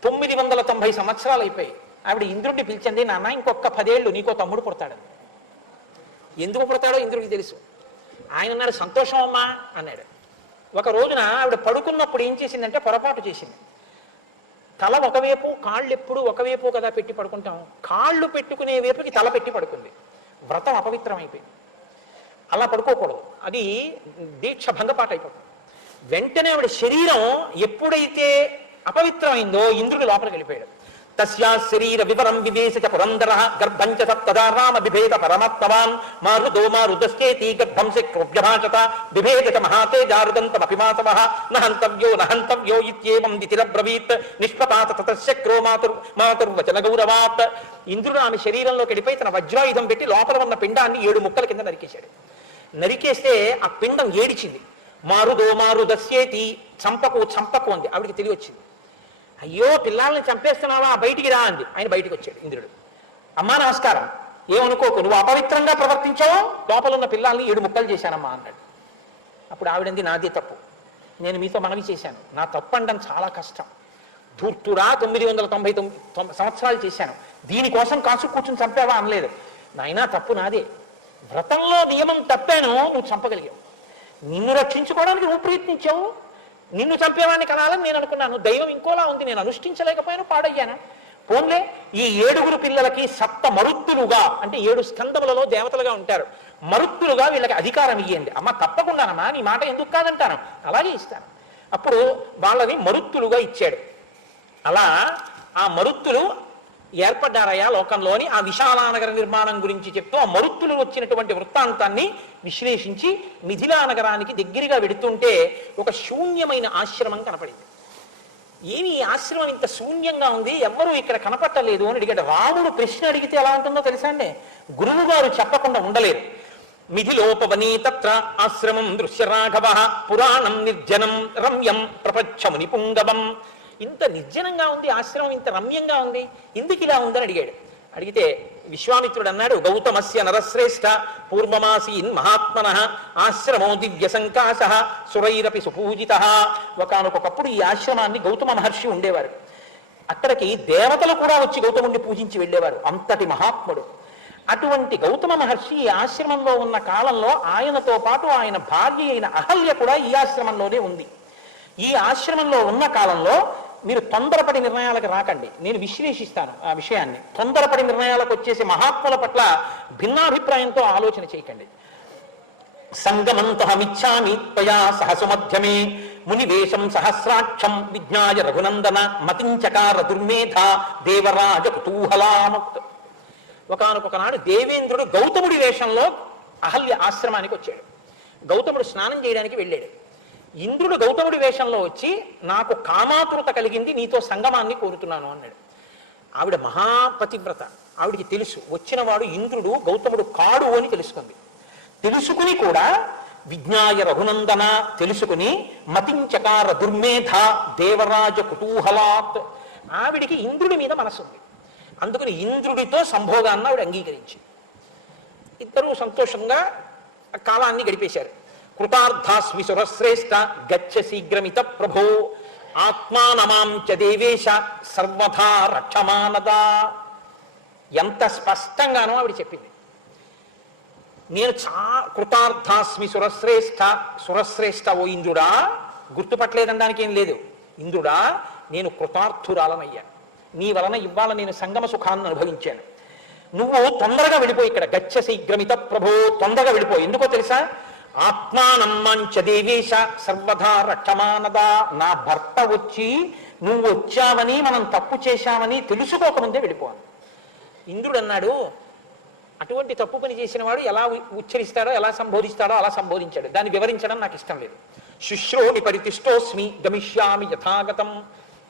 990 సంవత్సరాలు అయిపోయి ఆవిడ ఇంద్రుడిని పిలిచింది, నాన్న ఇంకొక 10 ఏళ్ళు నీకో తమ్ముడు పుడతాడు. ఎందుకు పుడతాడో ఇంద్రుడికి తెలుసు. ఆయన అన్నాడు, సంతోషం అమ్మా అన్నాడు. ఒక రోజున ఆవిడ పడుకున్నప్పుడు ఏం చేసిందంటే పొరపాటు చేసింది. తల ఒకవైపు, కాళ్ళు ఎప్పుడు ఒకవైపు కదా పెట్టి పడుకుంటాం, కాళ్ళు పెట్టుకునే వైపుకి తల పెట్టి పడుకుంది. వ్రతం అపవిత్రం అయిపోయింది. అలా పడుకోకూడదు, అది దీక్ష భంగపాటు అయిపోతుంది. వెంటనే ఆవిడ శరీరం ఎప్పుడైతే అపవిత్రమైందో ఇంద్రుడు లోపలికి వెళ్ళిపోయాడు. తస్యా శరీర వివరం వివేశ పురందర గర్భం చ తదా రామ బిభేద పరమాత్మవాన్ మారుదో మారుదస్యేతి గర్భం శక్రోభ్యభాషత బిభేద మహాతేజారుదంతమపిమాతవః నహంతవ్యో ఇత్యేవం దితిరబ్రవీత్ నిష్పపాత తతశక్రో మాతుర్వచన గౌరవాత్. ఇంద్రుడు ఆమె శరీరంలోకి వెళ్ళిపోయి తన వజ్రాయుధం పెట్టి లోపల ఉన్న పిండాన్ని 7 ముక్కల కింద నరికేశాడు. నరికేస్తే ఆ పిండం ఏడిచింది. మారుదస్యేతి, చంపకు అంది. ఆవిడికి తెలియొచ్చింది. అయ్యో పిల్లల్ని చంపేస్తున్నావా, బయటికి రా అంది. ఆయన బయటికి వచ్చాడు ఇంద్రుడు. అమ్మా నమస్కారం, ఏమనుకోకు, నువ్వు అపవిత్రంగా ప్రవర్తించావు, లోపల ఉన్న పిల్లల్ని 7 ముక్కలు చేశానమ్మా అన్నాడు. అప్పుడు ఆవిడంది, నాదే తప్పు, నేను మీతో మనవి చేశాను, నా తప్పు అనడం చాలా కష్టం, ధూర్తురా 999 సంవత్సరాలు చేశాను, దీనికోసం కాసు కూర్చుని చంపావా అనలేదు. నాయనా తప్పు నాదే, వ్రతంలో నియమం తప్పాను, నువ్వు చంపగలిగావు, నిన్ను రక్షించుకోవడానికి నువ్వు ప్రయత్నించావు, నిన్ను చంపేవాడిని కనాలని నేను అనుకున్నాను, దైవం ఇంకోలా ఉంది, నేను అనుష్ఠించలేకపోయాను, పాడయ్యాను. పోన్లే, ఈ 7 పిల్లలకి సప్త మరుత్తులుగా, అంటే 7 స్కందములలో దేవతలుగా ఉంటారు, మరుత్తులుగా వీళ్ళకి అధికారం ఇయ్యండి. అమ్మ తప్పకుండానమ్మా, నీ మాట ఎందుకు కాదంటాను, అలాగే ఇస్తాను. అప్పుడు వాళ్ళని మరుత్తులుగా ఇచ్చాడు. అలా ఆ మరుత్తులు ఏర్పడ్డారయ్యా లోకంలోని. ఆ విశాలానగర నిర్మాణం గురించి చెప్తూ ఆ మరుత్తులు వచ్చినటువంటి వృత్తాంతాన్ని విశ్లేషించి మిథిలా నగరానికి దగ్గరగా వెడుతుంటే ఒక శూన్యమైన ఆశ్రమం కనపడింది. ఏమి ఈ ఆశ్రమం ఇంత శూన్యంగా ఉంది, ఎవ్వరూ ఇక్కడ కనపట్టలేదు అని అడిగాడు. రాముడు ప్రశ్న అడిగితే ఎలా ఉంటుందో తెలుసా అండి, గురువు గారు చెప్పకుండా ఉండలేరు. మిథిలోపవనీ తత్ర ఆశ్రమం దృశ్య రాఘవ పురాణం నిర్జనం రమ్యం ప్రపంచముని పుంగవం. ఇంత నిర్జనంగా ఉంది ఆశ్రమం, ఇంత రమ్యంగా ఉంది, ఎందుకు ఇలా ఉందని అడిగాడు. అడిగితే విశ్వామిత్రుడు అన్నాడు, గౌతమస్య నరశ్రేష్ఠ పూర్వమాసీన్ మహాత్మన ఆశ్రమో దివ్య సంకాశ సురైరపి సుపూజిత. ఒకనొకప్పుడు ఈ ఆశ్రమాన్ని గౌతమ మహర్షి ఉండేవారు. అక్కడికి దేవతలు కూడా వచ్చి గౌతముడిని పూజించి వెళ్ళేవారు, అంతటి మహాత్ముడు. అటువంటి గౌతమ మహర్షి ఈ ఆశ్రమంలో ఉన్న కాలంలో ఆయనతో పాటు ఆయన భార్య అయిన అహల్య కూడా ఈ ఆశ్రమంలోనే ఉంది. ఈ ఆశ్రమంలో ఉన్న కాలంలో మీరు తొందరపడి నిర్ణయాలకు రాకండి, నేను విశ్లేషిస్తాను ఆ విషయాన్ని. తొందరపడి నిర్ణయాలకు వచ్చేసి మహాత్ముల పట్ల భిన్నాభిప్రాయంతో ఆలోచన చేయకండి. సంగమంతహమిచ్చామి త్వయా సహసుమధ్యమే మునివేషం సహస్రాక్షం విజ్ఞాయ రఘునందన మతించకార దుర్మేధ దేవరాజ కుతూహలాముక్త. ఒకనొకనాడు దేవేంద్రుడు గౌతముడి వేషంలో అహల్య ఆశ్రమానికి వచ్చాడు. గౌతముడు స్నానం చేయడానికి వెళ్ళాడు. ఇంద్రుడు గౌతముడి వేషంలో వచ్చి, నాకు కామాతురత కలిగింది, నీతో సంగమాన్ని కోరుతున్నాను అన్నాడు. ఆవిడ మహాపతివ్రత, ఆవిడికి తెలుసు వచ్చినవాడు ఇంద్రుడు గౌతముడు కాడు అని తెలుసుకుంది. తెలుసుకుని కూడా విజ్ఞాయ రఘునందన తెలుసుకుని మతించకార దుర్మేధ దేవరాజ కుతూహలాత్, ఆవిడికి ఇంద్రుడి మీద మనసుంది. అందుకని ఇంద్రుడితో సంభోగాన్ని ఆవిడ అంగీకరించి ఇద్దరూ సంతోషంగా కాలాన్ని గడిపేశారు. కృతార్థాస్మి సురశ్రేష్ఠ గచ్చ శీఘ్రమిత ప్రభో ఆత్మానమాం చ దేవేశ సర్వథా రక్షమానదా. ఎంత స్పష్టంగానో ఆవిడ చెప్పింది. నేను కృతార్థాస్మి సురశ్రేష్ఠ, సురశ్రేష్ఠ ఓ ఇంద్రుడా, గుర్తుపట్టలేదనడానికి ఏం లేదు. ఇంద్రుడా, నేను కృతార్థురాలనయ్యాను, నీ వలన ఇవాళ నేను సంగమ సుఖాన్ని అనుభవించాను. నువ్వు తొందరగా వెళ్ళిపో, ఇక్కడ గచ్చ శీఘ్రమిత ప్రభో, తొందరగా వెళ్ళిపో. ఎందుకో తెలుసా, ఆత్మానమ్మంచ దేవేశ సర్వథా రక్షమానదా. నా భర్త వచ్చి నువ్వు వచ్చావని మనం తప్పు చేశామని తెలుసుకోకముందే వెళ్ళిపోను. ఇంద్రుడు అన్నాడు, అటువంటి తప్పు పని చేసిన వాడు ఎలా ఉచ్చరిస్తాడో ఎలా సంబోధిస్తాడో అలా సంబోధించాడు, దాన్ని వివరించడం నాకు ఇష్టం లేదు. శుశ్రోని పరితిష్టోస్మి గమిష్యామి యథాగతం.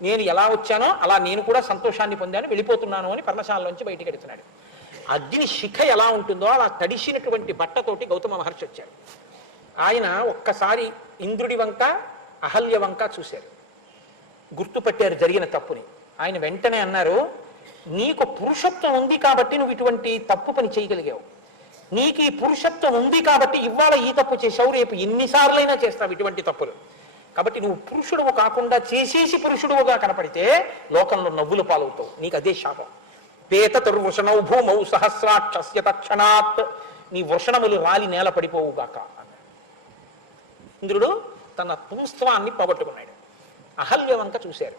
నేను ఎలా వచ్చానో అలా నేను కూడా సంతోషాన్ని పొందాను, వెళ్ళిపోతున్నాను అని పర్ణశాలలోంచి బయటికి వెడుతున్నాడు. అగ్ని శిఖ ఎలా ఉంటుందో అలా తడిసినటువంటి బట్టతోటి గౌతమ మహర్షి వచ్చాడు. ఆయన ఒక్కసారి ఇంద్రుడి వంక అహల్య వంక చూశారు, గుర్తుపట్టారు జరిగిన తప్పుని. ఆయన వెంటనే అన్నారు, నీకు పురుషత్వం ఉంది కాబట్టి నువ్వు ఇటువంటి తప్పు పని చేయగలిగావు. నీకు ఈ పురుషత్వం ఉంది కాబట్టి ఇవాళ ఈ తప్పు చేశావు, రేపు ఎన్నిసార్లైనా చేస్తావు ఇటువంటి తప్పులు. కాబట్టి నువ్వు పురుషుడువు కాకుండా చేసేసి పురుషుడువుగా కనపడితే లోకంలో నవ్వులు పాలవుతావు, నీకు అదే శాపం. పేతతుర్వృషణౌ భూమౌ సహస్రాక్షస్య తక్షణాత్. నీ వృషణములు రాలి నేల పడిపోవుగాక అన్నాడు. ఇంద్రుడు తన పుంస్త్వాన్ని పోగొట్టుకున్నాడు. అహల్య వంక చూశారు.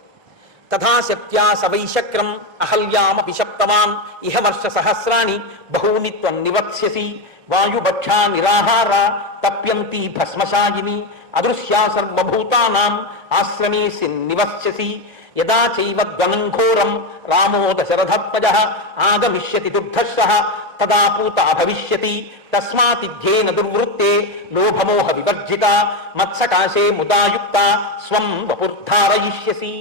తథా సత్యా సవైశక్రం అహల్యామపి శప్తవాన్ ఇహ వర్ష సహస్రాణి బహూని త్వం నివత్స్యసి వాయుభక్షా నిరాహార తప్యంతి భస్మశాయిని అదృశ్యా సర్వభూతానాం ఆశ్రమేసి నివస్యసి యదా చైవ ధ్వనంఘోరం రామో దశరథత్వజః ఆగమిష్యతి దుర్ధర్షః తదా పూతా భవిష్యతి తస్మాతిధ్యేన దుర్వృత్తే లోభమోహ వివర్జిత మత్సకాశే ముదాయుక్త స్వం వపుర్ధారయిష్యసి.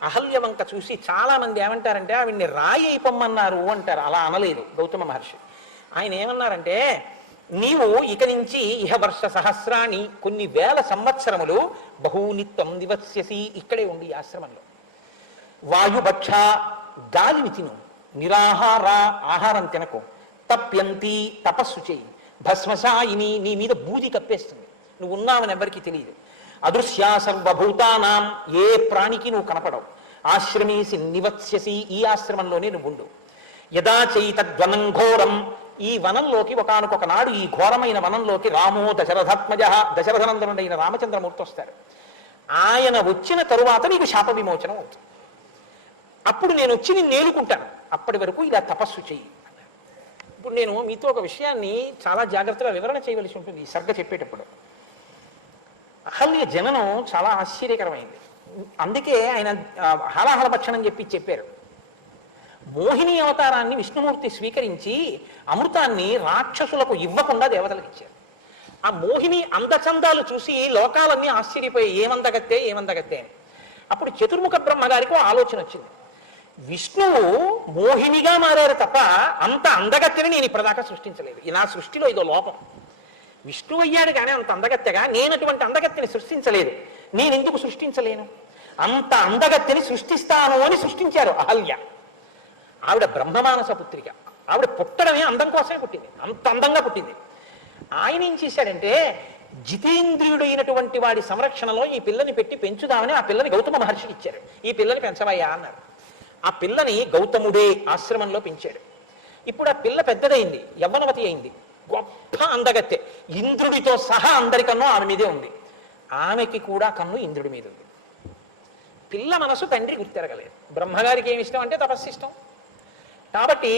అహల్య వంక చూసి చాలా మంది ఏమంటారంటే ఆవిడ్ని రాయి అయిపోమ్మన్నారు అంటారు. అలా అనలేదు గౌతమ మహర్షి. ఆయన ఏమన్నారంటే, నీవు ఇక నుంచి ఇహ వర్ష సహస్రాన్ని కొన్ని వేల సంవత్సరములు బహూనిత్వం నివస్యసి, ఇక్కడే ఉండి ఈ ఆశ్రమంలో. వాయుభక్ష గాలిని తిను, నిరాహార ఆహారం తినకు, తప్యంతి తపస్సు చేయి, భస్మశాయిని నీ మీద బూది కప్పేస్తుంది, నువ్వు ఉన్నావని ఎవరికి తెలియదు. అదృశ్యా సర్వభూతానాం ఏ ప్రాణికి నువ్వు కనపడవు. ఆశ్రమేసి నివత్స్యసి ఈ ఆశ్రమంలోనే నువ్వు ఉండు. యదా చైతద్వనం ఘోరం ఈ వనంలోకి ఒకానొక నాడు ఈ ఘోరమైన వనంలోకి రామో దశరథాత్మజ దశరథనందనుడైన రామచంద్రమూర్తి వస్తారు. ఆయన వచ్చిన తరువాత నీకు శాప విమోచనం అవుతుంది. అప్పుడు నేను వచ్చి నిన్ను నేలుకుంటాను, అప్పటి వరకు ఇలా తపస్సు చెయ్యి. ఇప్పుడు నేను మీతో ఒక విషయాన్ని చాలా జాగ్రత్తగా వివరణ చేయవలసి ఉంటుంది ఈ సర్గ చెప్పేటప్పుడు. అహల్య జననం చాలా ఆశ్చర్యకరమైంది. అందుకే ఆయన హాలాహల భక్షణం చెప్పారు. మోహిని అవతారాన్ని విష్ణుమూర్తి స్వీకరించి అమృతాన్ని రాక్షసులకు ఇవ్వకుండా దేవతలకు ఇచ్చారు. ఆ మోహిని అందచందాలు చూసి లోకాలన్నీ ఆశ్చర్యపోయి ఏమందగత్తే అని. అప్పుడు చతుర్ముఖ బ్రహ్మగారికి ఆలోచన వచ్చింది. విష్ణువు మోహినిగా మారారు తప్ప అంత అందగత్తెని నేను ఇప్పటిదాకా సృష్టించలేదు. నా సృష్టిలో ఇదో లోపం. విష్ణువు అయ్యాడు కానీ అంత అందగత్తెగా నేను అటువంటి అందగత్తెని సృష్టించలేదు. నేనెందుకు సృష్టించలేను? అంత అందగత్తెని సృష్టిస్తాను అని సృష్టించారు అహల్య. ఆవిడ బ్రహ్మమానస పుత్రిక. ఆవిడ పుట్టడమే అందం కోసమే పుట్టింది, అంత అందంగా పుట్టింది. ఆయన ఏం చేశాడంటే జితేంద్రియుడైనటువంటి వాడి సంరక్షణలో ఈ పిల్లని పెట్టి పెంచుదామని ఆ పిల్లని గౌతమ మహర్షికి ఇచ్చారు. ఈ పిల్లని పెంచవయ్యా అన్నారు. ఆ పిల్లని గౌతముడే ఆశ్రమంలో పెంచాడు. ఇప్పుడు ఆ పిల్ల పెద్దదైంది, యవ్వనవతి అయింది, గొప్ప అందగత్తె. ఇంద్రుడితో సహా అందరికన్నా ఆమె మీదే ఉంది. ఆమెకి కూడా కన్ను ఇంద్రుడి మీద ఉంది. పిల్ల మనసు తండ్రి గుర్తెరగలేదు. బ్రహ్మగారికి ఏమి ఇష్టం అంటే తపస్సు ఇష్టం. కాబట్టి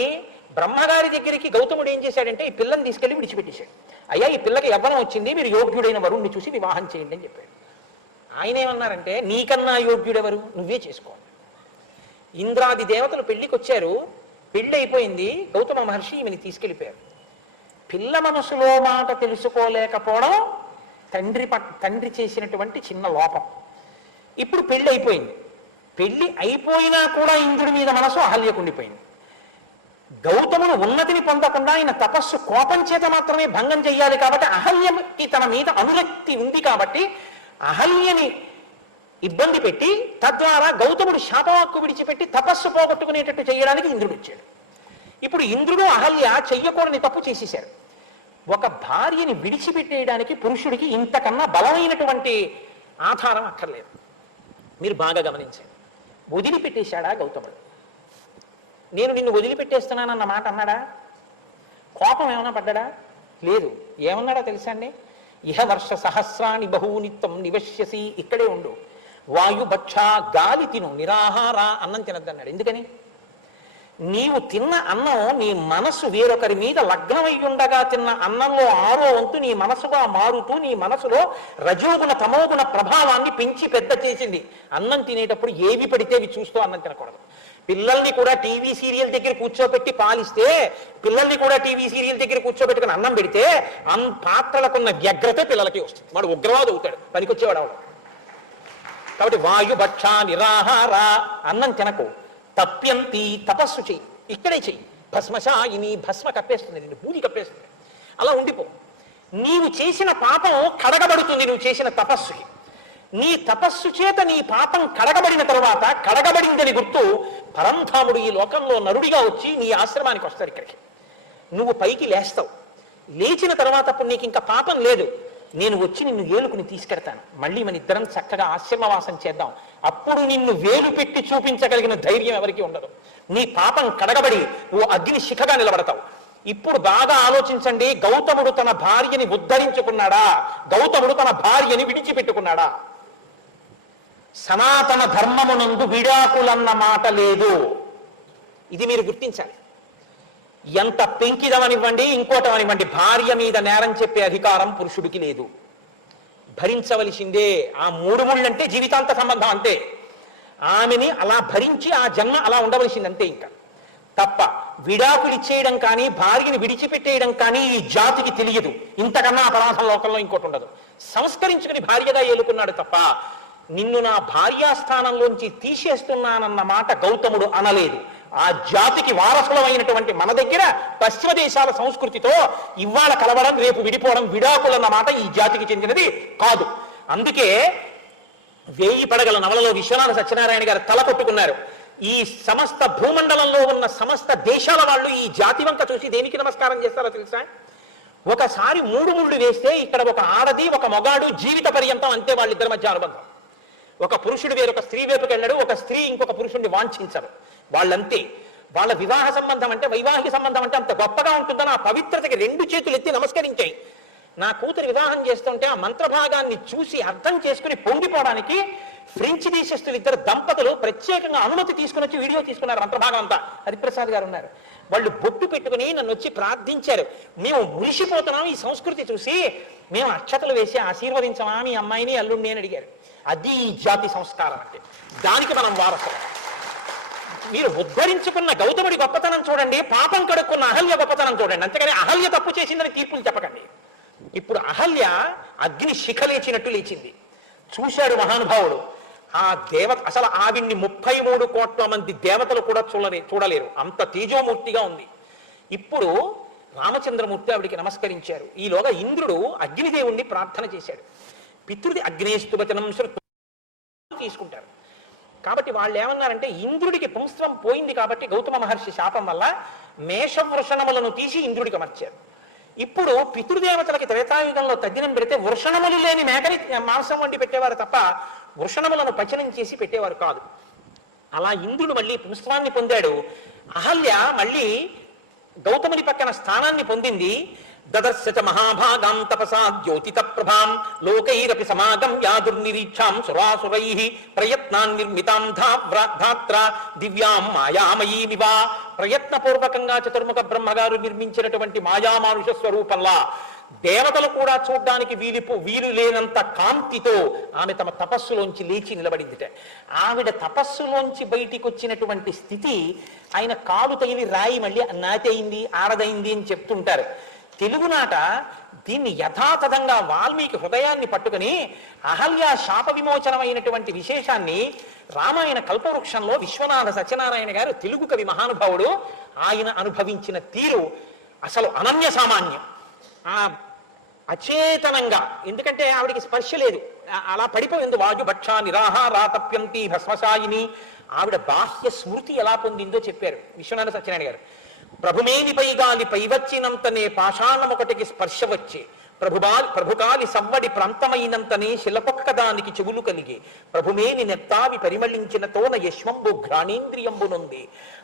బ్రహ్మగారి దగ్గరికి గౌతముడు ఏం చేశాడంటే ఈ పిల్లని తీసుకెళ్లి విడిచిపెట్టేశాడు. అయ్యా, ఈ పిల్లకి యవ్వనం వచ్చింది, మీరు యోగ్యుడైన వరుణ్ణి చూసి వివాహం చేయండి అని చెప్పాడు. ఆయన ఏమన్నారంటే నీకన్నా యోగ్యుడెవరు, నువ్వే చేసుకో. ఇంద్రాది దేవతలు పెళ్లికి వచ్చారు, పెళ్లి అయిపోయింది. గౌతమ మహర్షి ఈమెని తీసుకెళ్ళిపోయారు. పిల్ల మనసులో మాట తెలుసుకోలేకపోవడం తండ్రి చేసినటువంటి చిన్న లోపం. ఇప్పుడు పెళ్లి అయిపోయింది. పెళ్లి అయిపోయినా కూడా ఇంద్రుడి మీద మనసు అహల్యకుండిపోయింది. గౌతమును ఉన్నతిని పొందకుండా ఆయన తపస్సు కోపం చేత మాత్రమే భంగం చెయ్యాలి. కాబట్టి అహల్యకి తన మీద అనురక్తి ఉంది కాబట్టి అహల్యని ఇబ్బంది పెట్టి తద్వారా గౌతముడు శాపవాక్కు విడిచిపెట్టి తపస్సు పోగొట్టుకునేటట్టు చేయడానికి ఇంద్రుడు వచ్చాడు. ఇప్పుడు ఇంద్రుడు అహల్య చెయ్యకూడని తప్పు చేసేశారు. ఒక భార్యని విడిచిపెట్టేయడానికి పురుషుడికి ఇంతకన్నా బలమైనటువంటి ఆధారం అక్కర్లేదు. మీరు బాగా గమనించండి. వదిలిపెట్టేశాడా గౌతముడు? నేను నిన్ను వదిలిపెట్టేస్తున్నానన్న మాట అన్నాడా? కోపం ఏమైనా పడ్డా? లేదు. ఏమన్నాడా తెలుసా అండి? ఇహ వర్ష సహస్రాన్ని బహూనిత్వం నివశ్యసి, ఇక్కడే ఉండు, వాయుభక్ష, గాలి తిను, నిరాహార, అన్నం తినద్దన్నాడు. ఎందుకని? నీవు తిన్న అన్నం నీ మనసు వేరొకరి మీద లగ్నమై ఉండగా తిన్న అన్నంలో 6వ వంతు నీ మనసుగా మారుతూ నీ మనసులో రజోగుణ తమోగుణ ప్రభావాన్ని పెంచి పెద్ద చేసింది. అన్నం తినేటప్పుడు ఏవి పడితే అవి చూస్తూ అన్నం తినకూడదు. పిల్లల్ని కూడా టీవీ సీరియల్ దగ్గర కూర్చోబెట్టి పాలిస్తే, పిల్లల్ని కూడా టీవీ సీరియల్ దగ్గర కూర్చోబెట్టుకుని అన్నం పెడితే పాత్రలకున్న వ్యగ్రత పిల్లలకి వస్తుంది. వాడు ఉగ్రవాదు అవుతాడు, పనికొచ్చేవాడు అవడం. కాబట్టి వాయుభక్ష నిరాహార, అన్నం తినకు. తప్యంతి, తపస్సు చెయ్యి, ఇక్కడే చెయ్యి. భస్మశాయిని, భస్మ కప్పేస్తుంది, నిన్ను బూది కప్పేస్తుంది. అలా ఉండిపో. నీవు చేసిన పాపం కడగబడుతుంది నువ్వు చేసిన తపస్సుకి. నీ తపస్సు చేత నీ పాపం కడగబడిన తరువాత, కడగబడిందని గుర్తు, పరంధాముడు ఈ లోకంలో నరుడిగా వచ్చి నీ ఆశ్రమానికి వస్తాడు. ఇక్కడికి నువ్వు పైకి లేస్తావు. లేచిన తర్వాత అప్పుడు నీకు ఇంకా పాపం లేదు. నేను వచ్చి నిన్ను ఏలుకుని తీసుకెడతాను. మళ్ళీ మన ఇద్దరం చక్కగా ఆశ్రమవాసం చేద్దాం. అప్పుడు నిన్ను వేలు పెట్టి చూపించగలిగిన ధైర్యం ఎవరికి ఉండదు. నీ పాపం కడగబడి నువ్వు అగ్ని శిఖగా నిలబడతావు. ఇప్పుడు బాగా ఆలోచించండి. గౌతముడు తన భార్యని ఉద్ధరించుకున్నాడా? గౌతముడు తన భార్యని విడిచిపెట్టుకున్నాడా? సనాతన ధర్మమునందు విడాకులన్న మాట లేదు. ఇది మీరు గుర్తించాలి. ఎంత పెంకిదమనివ్వండి, ఇంకోటమనివ్వండి, భార్య మీద నేరం చెప్పే అధికారం పురుషుడికి లేదు. భరించవలసిందే. ఆ 3 ముళ్ళంటే జీవితాంత సంబంధం అంతే. ఆమెని అలా భరించి ఆ జన్మ అలా ఉండవలసిందంతే. ఇంకా తప్ప విడాకులు ఇచ్చేయడం కానీ భార్యని విడిచిపెట్టేయడం కానీ ఈ జాతికి తెలియదు. ఇంతకన్నా అపరాధం లోకంలో ఇంకోటి ఉండదు. సంస్కరించుకుని భార్యగా ఏలుకున్నాడు తప్ప నిన్ను నా భార్యాస్థానంలోంచి తీసేస్తున్నానన్న మాట గౌతముడు అనలేదు. ఆ జాతికి వారసులమైనటువంటి మన దగ్గర పశ్చిమ దేశాల సంస్కృతితో ఇవాళ కలవడం, రేపు విడిపోవడం, విడాకులన్న మాట ఈ జాతికి చెందినది కాదు. అందుకే 1000 పడగల నవలలో విశ్వనాథ సత్యనారాయణ గారు తల కొట్టుకున్నారు. ఈ సమస్త భూమండలంలో ఉన్న సమస్త దేశాల వాళ్ళు ఈ జాతి వంక చూసి దేనికి నమస్కారం చేస్తారో తెలుసా? ఒకసారి 3 ముళ్ళు వేస్తే ఇక్కడ ఒక ఆడది ఒక మొగాడు జీవిత పర్యంతం అంతే వాళ్ళిద్దరి మధ్య అనుబంధం. ఒక పురుషుడు వేరొక స్త్రీ వైపుకి వెళ్ళాడు, ఒక స్త్రీ ఇంకొక పురుషుడిని వాంఛించరు. వాళ్ళంతే. వాళ్ళ వివాహ సంబంధం అంటే, వైవాహిక సంబంధం అంటే అంత గొప్పగా ఉంటుందని ఆ పవిత్రతకి 2 చేతులు ఎత్తి నమస్కరించాయి. నా కూతురు వివాహం చేస్తుంటే ఆ మంత్రభాగాన్ని చూసి అర్థం చేసుకుని పొంగిపోవడానికి ఫ్రెంచ్ దేశస్తులు ఇద్దరు దంపతులు ప్రత్యేకంగా అనుమతి తీసుకుని వచ్చి వీడియో తీసుకున్నారు. మంత్రభాగం అంతా హరిప్రసాద్ గారు ఉన్నారు. వాళ్ళు బొట్టు పెట్టుకుని నన్ను వచ్చి ప్రార్థించారు. మేము మురిసిపోతున్నాం ఈ సంస్కృతి చూసి, మేము అక్షతలు వేసి ఆశీర్వదించమా మీ అమ్మాయిని అల్లుడిని అని అడిగారు. అది ఈ జాతి సంస్కారం అంటే. దానికి మనం వారసులు. మీరు ఉద్ధరించుకున్న గౌతముడి గొప్పతనం చూడండి, పాపం కడుక్కున్న అహల్య గొప్పతనం చూడండి. అంతేగాని అహల్య తప్పు చేసిందని తీర్పులు చెప్పకండి. ఇప్పుడు అహల్య అగ్ని శిఖ లేచినట్టు లేచింది. చూశాడు మహానుభావుడు. ఆ దేవత అసలు ఆవిడ్ని 33 కోట్ల మంది దేవతలు కూడా చూడలేరు, అంత తేజోమూర్తిగా ఉంది. ఇప్పుడు రామచంద్రమూర్తి ఆవిడికి నమస్కరించారు. ఈలోగా ఇంద్రుడు అగ్నిదేవుణ్ణి ప్రార్థన చేశాడు. పితృది అగ్నేస్తు వచనం తీసుకుంటారు. కాబట్టి వాళ్ళు ఏమన్నారంటే, ఇంద్రుడికి పుంస్త్వం పోయింది కాబట్టి గౌతమ మహర్షి శాపం వల్ల మేషవృషణములను తీసి ఇంద్రుడికి అమర్చారు. ఇప్పుడు పితృదేవతలకి త్రేతాయుగంలో తద్దినం పెడితే వృషణములు లేని మేకని మాంసం వండి పెట్టేవారు తప్ప వృషణములను పచనం చేసి పెట్టేవారు కాదు. అలా ఇంద్రుడు మళ్ళీ పుంస్త్వాన్ని పొందాడు. అహల్య మళ్ళీ గౌతముని పక్కన స్థానాన్ని పొందింది. దదర్శచ మహాభాగాం తపసా జ్యోతిత ప్రభాం లోకైరపి సమాగం యాదుర్నిరీక్షాం సురాసురైః ప్రయత్నాన్ నిర్మితాం ధాత్ర దివ్యాం మాయామయీమివ. ప్రయత్నపూర్వకంగా చతుర్ముఖ బ్రహ్మగారు నిర్మించినటువంటి మాయామానుష స్వరూపంలా దేవతలు కూడా చూడ్డానికి వీలు లేనంత కాంతితో ఆమె తమ తపస్సులోంచి లేచి నిలబడిందిట. ఆవిడ తపస్సులోంచి బయటికి వచ్చినటువంటి స్థితి, ఆయన కాలు తగిలి రాయి మళ్ళీ నాతయింది ఆడదైంది అని చెప్తుంటారు. తెలుగునాట దీన్ని యథాతథంగా వాల్మీకి హృదయాన్ని పట్టుకుని అహల్య శాప విమోచనమైనటువంటి విశేషాన్ని రామాయణ కల్పవృక్షంలో విశ్వనాథ సత్యనారాయణ గారు, తెలుగు కవి మహానుభావుడు, ఆయన అనుభవించిన తీరు అసలు అనన్య సామాన్యం. ఆ అచేతనంగా, ఎందుకంటే ఆవిడికి స్పర్శ లేదు, అలా పడిపోయింది. వాయుభక్ష నిరాహారాతప్యంతి భస్మశాయిని. ఆవిడ బాహ్య స్మృతి ఎలా పొందిందో చెప్పారు విశ్వనాథ సత్యనారాయణ గారు. ప్రభుమేని పైగాలి పైవచ్చినంతనే పాషాణమొకటికి స్పర్శ వచ్చే, ప్రభుకాలి సవ్వడి ప్రాంతమైనంతనే శిలపొక్కదానికి చెవులు కలిగే, ప్రభుమేని నెత్తావి పరిమళించిన తోన యశ్వంబు ఘ్రాణేంద్రియంబునుంది,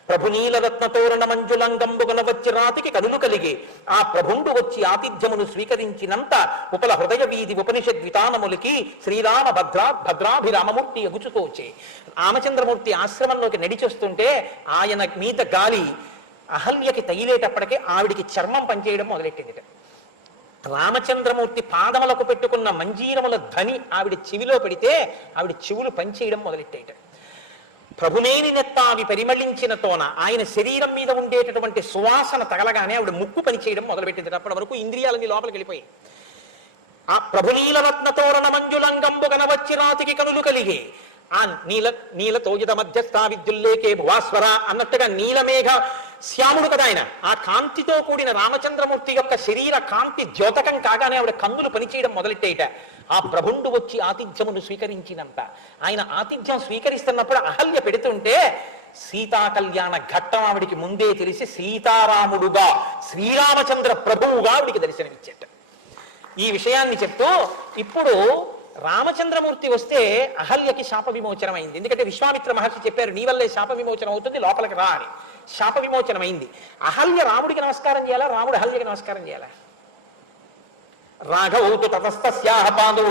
ప్రభునీలరత్నతోరణ మంజులంగంబుగన వచ్చి రాతికి కనులు కలిగే, ఆ ప్రభుండు వచ్చి ఆతిథ్యమును స్వీకరించినంత ఉపల హృదయ వీధి ఉపనిషద్వితానములకి శ్రీరామ భద్రాభిరామమూర్తి ఎగుచుతోచే. రామచంద్రమూర్తి ఆశ్రమంలోకి నడిచొస్తుంటే ఆయన మీద గాలి అహల్యకి తగిలేటప్పటికే ఆవిడికి చర్మం పనిచేయడం మొదలెట్టింది. రామచంద్రమూర్తి పాదములకు పెట్టుకున్న మంజీరముల ధ్వని ఆవిడ చెవిలో పెడితే ఆవిడ చెవులు పనిచేయడం మొదలెట్టేట. ప్రభునేని నెత్తావి పరిమళించిన తోన, ఆయన శరీరం మీద ఉండేటటువంటి సువాసన తగలగానే ఆవిడ ముక్కు పనిచేయడం మొదలుపెట్టింది. అప్పటి వరకు ఇంద్రియాలన్నీ లోపలికి వెళ్ళిపోయి. ఆ ప్రభునీలరత్నతోరణ మంజులంగంబు కనవచ్చి రాతికి కనులు కలిగే, ఆ నీల తోజిత మధ్యస్థ విద్యుల్లేకే భువాస్వర అన్నట్టుగా నీలమేఘ శ్యాముడు కదా ఆయన. ఆ కాంతితో కూడిన రామచంద్రమూర్తి యొక్క శరీర కాంతి ద్యోతకం కాగానే ఆవిడ కన్నులు పనిచేయడం మొదలెట్టేట. ఆ ప్రభుండు వచ్చి ఆతిథ్యమును స్వీకరించినంత. ఆయన ఆతిథ్యం స్వీకరిస్తున్నప్పుడు అహల్య పెడుతుంటే సీతా కళ్యాణ ఘట్టం ఆవిడికి ముందే తెలిసి సీతారాముడుగా, శ్రీరామచంద్ర ప్రభువుగా ఆవిడికి దర్శనమిచ్చేట. ఈ విషయాన్ని చెప్తూ ఇప్పుడు రామచంద్రమూర్తి వస్తే అహల్యకి శాప విమోచనం అయింది. ఎందుకంటే విశ్వామిత్ర మహర్షి చెప్పారు, నీ వల్లే శాప విమోచనం అవుతుంది, లోపలికి రా అని. శాప విమోచనం అయింది. అహల్య రాముడికి నమస్కారం చేయాలా, రాముడు అహల్యకి నమస్కారం చేయాలా? రాఘవౌతు తతస్తస్యాః పాదౌ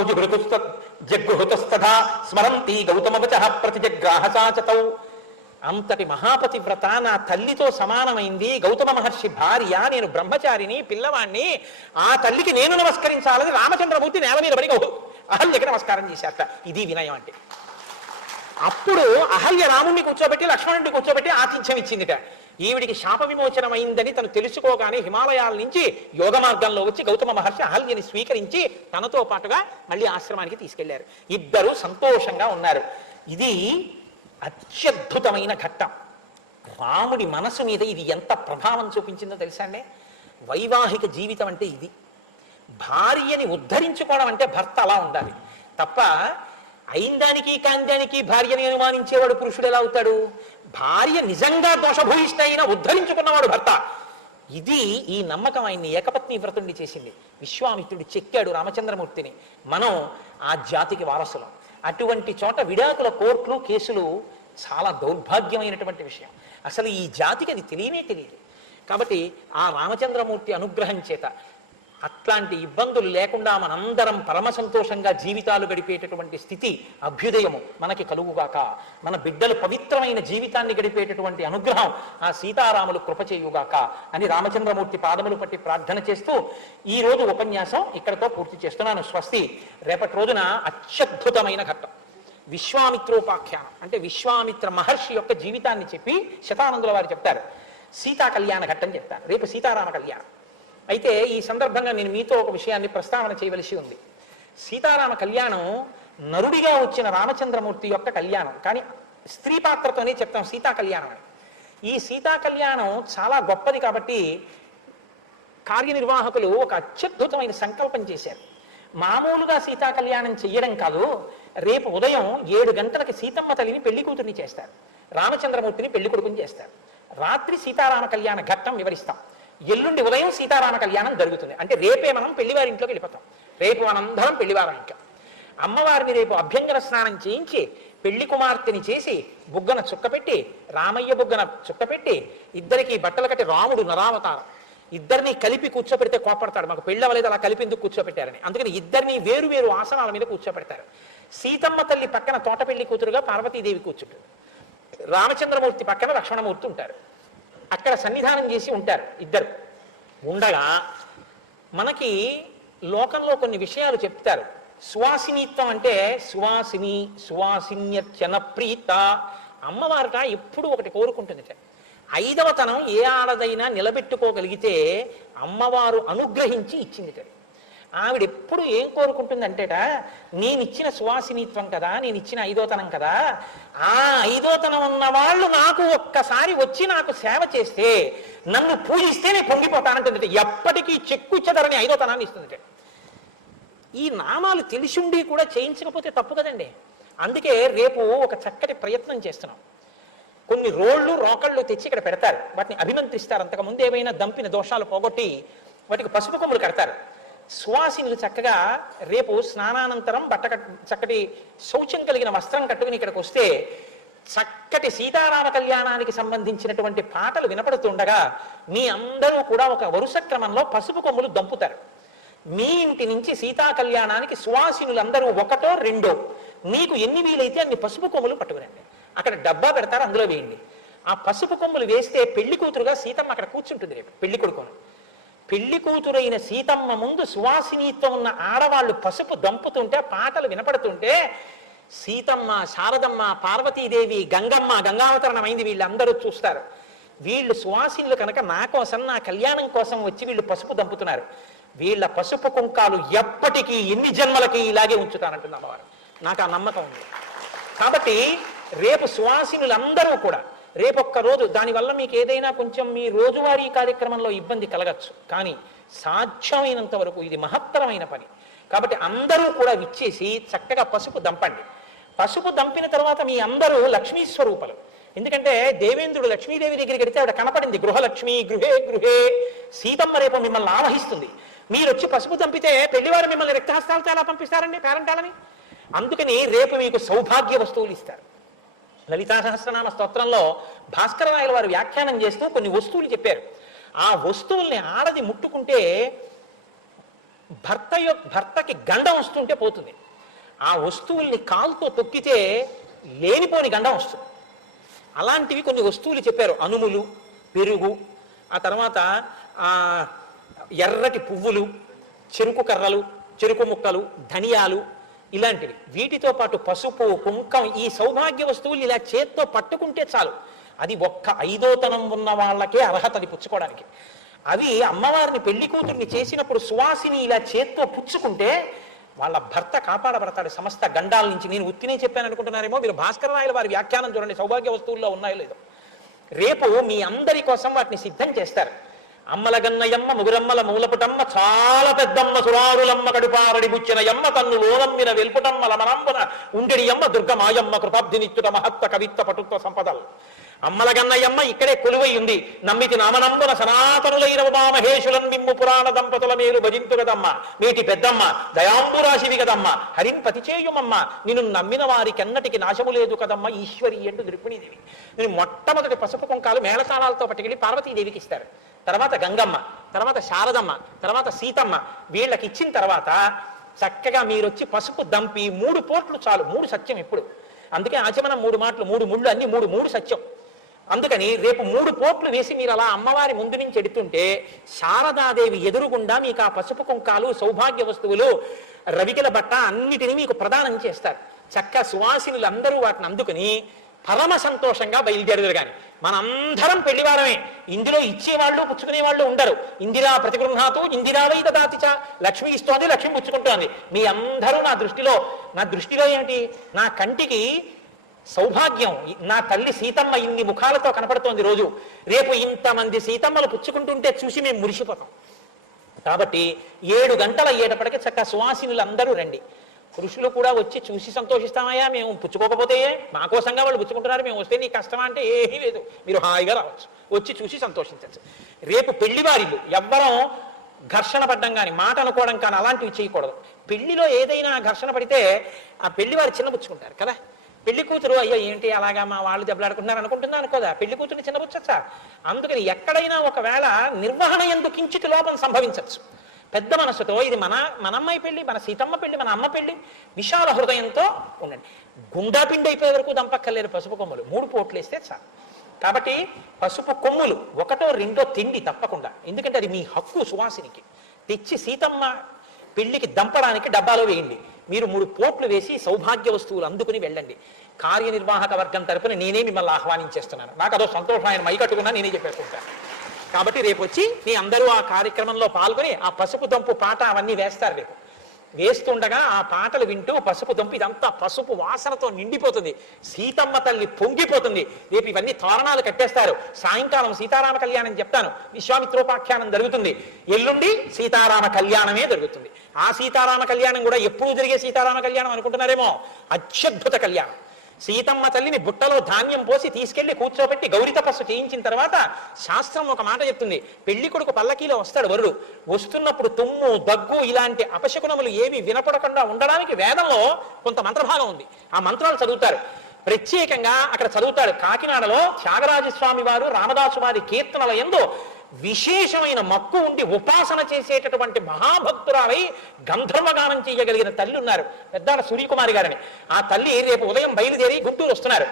జగృహుతస్తథా స్మరంతి గౌతమవచః ప్రతిజగ్రాహసాచతౌ. అంతటి మహాపతివ్రత నా తల్లితో సమానమైంది, గౌతమ మహర్షి భార్య, నేను బ్రహ్మచారిని, పిల్లవాణ్ణి, ఆ తల్లికి నేను నమస్కరించాలని రామచంద్రమూర్తి నేల మీద పడి అహల్యకి నమస్కారం చేశారట. ఇది వినయం అంటే. అప్పుడు అహల్య రాముడిని కూర్చోబెట్టి లక్ష్మణుడిని కూర్చోబెట్టి ఆతిథ్యం ఇచ్చిందిట. ఈవిడికి శాప విమోచనం అయిందని తను తెలుసుకోగానే హిమాలయాల నుంచి యోగ మార్గంలో వచ్చి గౌతమ మహర్షి అహల్యని స్వీకరించి తనతో పాటుగా మళ్ళీ ఆశ్రమానికి తీసుకెళ్లారు. ఇద్దరు సంతోషంగా ఉన్నారు. ఇది అత్యద్భుతమైన ఘట్టం. రాముడి మనసు మీద ఇది ఎంత ప్రభావం చూపించిందో తెలుసా అండి? వైవాహిక జీవితం అంటే ఇది. భార్యని ఉద్ధరించుకోవడం అంటే భర్త అలా ఉండాలి తప్ప అయిందానికి కాందానికి భార్యని అనుమానించేవాడు పురుషుడు ఎలా అవుతాడు? భార్య నిజంగా దోషభూయిష్ట అయినా ఉద్ధరించుకున్నవాడు భర్త. ఇది ఈ నమ్మకం ఆయన్ని ఏకపత్ని వ్రతుణ్ణి చేసింది. విశ్వామిత్రుడు చెక్కాడు రామచంద్రమూర్తిని. మనం ఆ జాతికి వారసులం. అటువంటి చోట విడాకుల కోర్టులు కేసులు చాలా దౌర్భాగ్యమైనటువంటి విషయం. అసలు ఈ జాతికి అది తెలియనే తెలియదు. కాబట్టి ఆ రామచంద్రమూర్తి అనుగ్రహం చేత అట్లాంటి ఇబ్బందులు లేకుండా మనందరం పరమ సంతోషంగా జీవితాలు గడిపేటటువంటి స్థితి అభ్యుదయము మనకి కలుగుగాక. మన బిడ్డలు పవిత్రమైన జీవితాన్ని గడిపేటటువంటి అనుగ్రహం ఆ సీతారాములు కృప చేయుగాక అని రామచంద్రమూర్తి పాదములు పట్టి ప్రార్థన చేస్తూ ఈ రోజు ఉపన్యాసం ఇక్కడతో పూర్తి చేస్తున్నాను. స్వస్తి. రేపటి రోజున అత్యద్భుతమైన ఘట్టం విశ్వామిత్రోపాఖ్యానం, అంటే విశ్వామిత్ర మహర్షి యొక్క జీవితాన్ని చెప్పి శతానందుల వారు చెప్తారు. సీతా కళ్యాణ ఘట్టం చెప్తారు. రేపు సీతారామ కళ్యాణం. అయితే ఈ సందర్భంగా నేను మీతో ఒక విషయాన్ని ప్రస్తావన చేయవలసి ఉంది. సీతారామ కళ్యాణం నరుడిగా వచ్చిన రామచంద్రమూర్తి యొక్క కళ్యాణం, కానీ స్త్రీ పాత్రతోనే చెప్తాం సీతా కళ్యాణం అని. ఈ సీతా కళ్యాణం చాలా గొప్పది కాబట్టి కార్యనిర్వాహకులు ఒక అత్యద్భుతమైన సంకల్పం చేశారు. మామూలుగా సీతా కళ్యాణం చెయ్యడం కాదు, రేపు ఉదయం 7 గంటలకి సీతమ్మ తల్లిని పెళ్లి కూతుర్ని చేస్తారు, రామచంద్రమూర్తిని పెళ్లి కొడుకుని చేస్తారు. రాత్రి సీతారామ కళ్యాణ ఘట్టం వివరిస్తాం. ఎల్లుండి ఉదయం సీతారామ కళ్యాణం జరుగుతుంది. అంటే రేపే మనం పెళ్లివారి ఇంట్లోకి వెళ్ళిపోతాం. రేపు మనందరం పెళ్లివారం ఇంకా. అమ్మవారిని రేపు అభ్యంగన స్నానం చేయించి పెళ్లి కుమార్తెని చేసి బుగ్గన చుక్కపెట్టి, రామయ్య బుగ్గన చుక్కపెట్టి, ఇద్దరికి బట్టలు కట్టి, రాముడు నరావతారం, ఇద్దరిని కలిపి కూర్చోపెడితే కోపడతాడు, మాకు పెళ్ళి అవ్వలేదు అలా కలిపి ఎందుకు కూర్చోపెట్టారని. అందుకని ఇద్దరిని వేరు వేరు ఆసనాల మీద కూర్చోపెడతారు. సీతమ్మ తల్లి పక్కన తోటపెళ్లి కూతురుగా పార్వతీదేవి కూర్చుంటుంది, రామచంద్రమూర్తి పక్కన లక్ష్మణమూర్తి ఉంటారు. అక్కడ సన్నిధానం చేసి ఉంటారు ఇద్దరు. ఉండగా మనకి లోకంలో కొన్ని విషయాలు చెప్తారు. సువాసినిత్వం అంటే సువాసిని, సువాసిన్యర్చన ప్రీత. అమ్మవారిట ఎప్పుడు ఒకటి కోరుకుంటుందిట, 5వ తనం ఏ ఆడదైనా నిలబెట్టుకోగలిగితే అమ్మవారు అనుగ్రహించి ఇచ్చిందిట. ఆవిడ ఎప్పుడు ఏం కోరుకుంటుందంటేట, నేనిచ్చిన సువాసినిత్వం కదా, నేను ఇచ్చిన 5వ తనం కదా, ఆ 5వ తనం ఉన్న వాళ్ళు నాకు ఒక్కసారి వచ్చి నాకు సేవ చేస్తే, నన్ను పూజిస్తే నేను పొంగిపోతానంటుంది. ఎప్పటికీ చెక్కు చెదరని 5వ తనాన్ని ఇస్తుంది. ఈ నామాలు తెలిసిండి కూడా చేయించకపోతే తప్పు కదండి. అందుకే రేపు ఒక చక్కటి ప్రయత్నం చేస్తున్నాం. కొన్ని రోళ్ళు రోకళ్ళు తెచ్చి ఇక్కడ పెడతారు, వాటిని అభిమంత్రిస్తారు. అంతకుముందు ఏమైనా దంపిన దోషాలు పోగొట్టి వాటికి పసుపు కొమ్ములు కడతారు. సువాసినులు చక్కగా రేపు స్నానానంతరం చక్కటి శౌచం కలిగిన వస్త్రం కట్టుకుని ఇక్కడికి వస్తే చక్కటి సీతారామ కళ్యాణానికి సంబంధించినటువంటి పాటలు వినపడుతుండగా మీ అందరూ కూడా ఒక వరుస క్రమంలో పసుపు కొమ్ములు దంపుతారు. మీ ఇంటి నుంచి సీతా కళ్యాణానికి సువాసినులందరూ 1, 2 మీకు ఎన్ని వీలైతే అన్ని పసుపు కొమ్ములు పట్టుకురండి. అక్కడ డబ్బా పెడతారు, అందులో వేయండి. ఆ పసుపు కొమ్ములు వేస్తే పెళ్లి కూతురుగా సీతమ్మ అక్కడ కూర్చుంటుంది. రేపు పెళ్లి కొడుకును. పెళ్లి కూతురైన సీతమ్మ ముందు సువాసినితో ఉన్న ఆడవాళ్ళు పసుపు దంపుతుంటే, పాటలు వినపడుతుంటే సీతమ్మ, శారదమ్మ, పార్వతీదేవి, గంగమ్మ, గంగావతరణమైంది వీళ్ళందరూ చూస్తారు. వీళ్ళు సువాసినులు కనుక నా కోసం, నా కళ్యాణం కోసం వచ్చి వీళ్ళు పసుపు దంపుతున్నారు. వీళ్ళ పసుపు కుంకాలు ఎప్పటికీ ఎన్ని జన్మలకి ఇలాగే ఉంచుతానంటుంది అమ్మవారు. నాకు ఆ నమ్మకం ఉంది. కాబట్టి రేపు సువాసినులందరూ కూడా రేపొక్క రోజు, దానివల్ల మీకు ఏదైనా కొంచెం మీ రోజువారీ కార్యక్రమంలో ఇబ్బంది కలగచ్చు, కానీ సాధ్యమైనంత వరకు ఇది మహత్తరమైన పని. కాబట్టి అందరూ కూడా విచ్చేసి చక్కగా పసుపు దంపండి. పసుపు దంపిన తర్వాత మీ అందరూ లక్ష్మీ స్వరూపాలు. ఎందుకంటే దేవేంద్రుడు లక్ష్మీదేవి దగ్గరికి వెడితే ఆవిడ కనపడింది, గృహలక్ష్మి గృహే గృహే. సీతమ్మ రేపు మిమ్మల్ని ఆవహిస్తుంది. మీరు వచ్చి పసుపు దంపితే పెళ్లివారు మిమ్మల్ని రక్తహస్తాలతో ఎలా పంపిస్తారండి పేరంటాలని. అందుకని రేపు మీకు సౌభాగ్య వస్తువులు ఇస్తారు. లలితా సహస్రనామ స్తోత్రంలో భాస్కర రాయల వారు వ్యాఖ్యానం చేస్తూ కొన్ని వస్తువులు చెప్పారు. ఆ వస్తువుల్ని ఆడది ముట్టుకుంటే భర్తకి గండం వస్తుంటే పోతుంది. ఆ వస్తువుల్ని కాలుతో తొక్కితే లేనిపోని గండం వస్తుంది. అలాంటివి కొన్ని వస్తువులు చెప్పారు. అనుములు, పెరుగు, ఆ తర్వాత ఎర్రటి పువ్వులు, చెరుకు కర్రలు, చెరుకు ముక్కలు, ధనియాలు, ఇలాంటివి. వీటితో పాటు పసుపు, కుంకం, ఈ సౌభాగ్య వస్తువులు ఇలా చేత్తో పట్టుకుంటే చాలు. అది ఒక్క 5వ తనం ఉన్న వాళ్ళకే అర్హతని పుచ్చుకోవడానికి. అవి అమ్మవారిని పెళ్లి కూతుర్ని చేసినప్పుడు సువాసిని ఇలా చేత్తో పుచ్చుకుంటే వాళ్ళ భర్త కాపాడబడతాడు సమస్త గండాల నుంచి. నేను ఉత్తినే చెప్పాను అనుకుంటున్నారేమో, మీరు భాస్కర రాయల వారి వ్యాఖ్యానం చూడండి, సౌభాగ్య వస్తువుల్లో ఉన్నాయో లేదో. రేపు మీ అందరి కోసం వాటిని సిద్ధం చేస్తారు. అమ్మలగన్నయమ్మ, ముగురమ్మల మూలపుటమ్మ, చాలా పెద్దమ్మ, సురారులమ్మ, కడుపారడి బుచ్చిన యమ్మ, తన్ను లోనమ్మిన వెల్పుటమ్మ, లమనంబున ఉండెడి యమ్మ, దుర్గమాయమ్మ, కృతాబ్ధినిత్యుత మహత్వ కవిత్వ పటుత్వ సంపదలు. అమ్మల గన్నయ్యమ్మ ఇక్కడే కొలువై ఉంది. నమ్మితి నామనంబున సనాతనులైన ఉమామహేశులన్ మిమ్ము పురాణ దంపతుల మీరు భజింతు కదమ్మ, మీటి పెద్దమ్మ దయాంబురాశివి కదమ్మ, హరిం పతి చేయుమమ్మ, నిన్ను నమ్మిన వారికెన్నటికి నాశము లేదు కదమ్మ ఈశ్వరి అంటూ రుక్మిణీదేవి. నేను మొట్టమొదటి పసుపు కుంకాలు మేళతాళాలతో పట్టుకెళ్ళి పార్వతీదేవికి ఇస్తారు. తర్వాత గంగమ్మ, తర్వాత శారదమ్మ, తర్వాత సీతమ్మ. వీళ్ళకి ఇచ్చిన తర్వాత చక్కగా మీరొచ్చి పసుపు దంపి 3 పోట్లు చాలు. 3 సత్యం ఎప్పుడు. అందుకే ఆచమనం 3 మాటలు, 3 ముళ్ళు అన్ని 3 సత్యం. అందుకని రేపు 3 పోట్లు వేసి మీరు అలా అమ్మవారి ముందు నుంచి ఎడుతుంటే శారదాదేవి ఎదురుగుండా మీకు ఆ పసుపు కుంకాలు, సౌభాగ్య వస్తువులు, రవికెల బట్ట అన్నిటినీ మీకు ప్రదానం చేస్తారు. చక్క సువాసినులు అందరూ వాటిని అందుకుని పరమ సంతోషంగా బయలుదేరదు. కానీ మనందరం పెళ్లివారమే. ఇందులో ఇచ్చేవాళ్ళు పుచ్చుకునే వాళ్ళు ఉండరు. ఇందిరా ప్రతిగృహాతు ఇందిరావై దదాతి చ, లక్ష్మి ఇస్తోంది, లక్ష్మి పుచ్చుకుంటోంది. మీ అందరూ నా దృష్టిలో ఏమిటి, నా కంటికి సౌభాగ్యం. నా తల్లి సీతమ్మ ఇన్ని ముఖాలతో కనపడుతోంది రోజు. రేపు ఇంతమంది సీతమ్మలు పుచ్చుకుంటుంటే చూసి మేము మురిసిపోతాం. కాబట్టి 7 గంటల అయ్యేటప్పటికీ చక్క సువాసినులు అందరూ రండి. పురుషులు కూడా వచ్చి చూసి సంతోషిస్తామయ్యా, మేము పుచ్చుకోకపోతే మా కోసంగా వాళ్ళు పుచ్చుకుంటున్నారు, మేము వస్తే నీ కష్టమా అంటే ఏమీ లేదు, మీరు హాయిగా రావచ్చు, వచ్చి చూసి సంతోషించచ్చు. రేపు పెళ్లివారిల్లు ఎవ్వరం ఘర్షణ పడ్డం కానీ, మాట అనుకోవడం కానీ అలాంటివి చేయకూడదు. పెళ్లిలో ఏదైనా ఘర్షణ పడితే ఆ పెళ్లివారు చిన్నపుచ్చుకుంటారు కదా. పెళ్లి కూతురు అయ్యో ఏంటి అలాగా మా వాళ్ళు దెబ్బలాడుకుంటున్నారు అనుకుంటుందా అనుకోదా, పెళ్లి కూతురుని చిన్నపుచ్చచ్చా. అందుకని ఎక్కడైనా ఒకవేళ నిర్వహణ యందు కించిటి లోపం సంభవించవచ్చు. పెద్ద మనసుతో ఇది మన అమ్మాయి పెళ్లి, మన సీతమ్మ పెళ్లి, మన అమ్మ పెళ్లి, విశాల హృదయంతో ఉండండి. గుండా పిండి అయిపోయే వరకు దంపక్కర్లేరు పసుపు కొమ్ములు, 3 పోట్లు వేస్తే చాలు. కాబట్టి పసుపు కొమ్ములు 1, 2 తిండి తప్పకుండా. ఎందుకంటే అది మీ హక్కు. సువాసినికి తెచ్చి సీతమ్మ పెళ్లికి దంపడానికి డబ్బాలో వేయండి. మీరు 3 పోట్లు వేసి సౌభాగ్య వస్తువులు అందుకుని వెళ్ళండి. కార్యనిర్వాహక వర్గం తరపున నేనే మిమ్మల్ని ఆహ్వానించేస్తున్నాను. నాకు అదో సంతోషం. ఆయన మైకట్టుకున్నా నేనే చెప్పేసుకుంటాను. కాబట్టి రేపు వచ్చి మీ అందరూ ఆ కార్యక్రమంలో పాల్గొని ఆ పసుపు దంపు పాట అవన్నీ వేస్తారు. రేపు వేస్తుండగా ఆ పాటలు వింటూ పసుపు దంపు ఇదంతా పసుపు వాసనతో నిండిపోతుంది. సీతమ్మ తల్లి పొంగిపోతుంది. రేపు ఇవన్నీ తోరణాలు కట్టేస్తారు. సాయంకాలం సీతారామ కళ్యాణం చెప్తాను, విశ్వామిత్రోపాఖ్యానం జరుగుతుంది. ఎల్లుండి సీతారామ కళ్యాణమే జరుగుతుంది. ఆ సీతారామ కళ్యాణం కూడా ఎప్పుడు జరిగే సీతారామ కళ్యాణం అనుకుంటున్నారేమో, అత్యద్భుత కళ్యాణం. సీతమ్మ తల్లిని బుట్టలో ధాన్యం పోసి తీసుకెళ్లి కూర్చోబెట్టి గౌరీ తపస్సు చేయించిన తర్వాత శాస్త్రం ఒక మాట చెప్తుంది. పెళ్లి కొడుకు పల్లకీలో వస్తాడు వరుడు. వస్తున్నప్పుడు తుమ్ము, దగ్గు ఇలాంటి అపశకునములు ఏవి వినపడకుండా ఉండడానికి వేదంలో కొంత మంత్రభాగం ఉంది. ఆ మంత్రాలు చదువుతారు. ప్రత్యేకంగా అక్కడ చదువుతాడు. కాకినాడలో త్యాగరాజస్వామి వారు రామదాసు వారి కీర్తనల యందు విశేషమైన మక్కు ఉండి ఉపాసన చేసేటటువంటి మహాభక్తురాలై గంధర్వగానం చేయగలిగిన తల్లి ఉన్నారు, పెద్దాల సూర్యకుమారి గారని. ఆ తల్లి రేపు ఉదయం బయలుదేరి గుంటూరు వస్తున్నారు.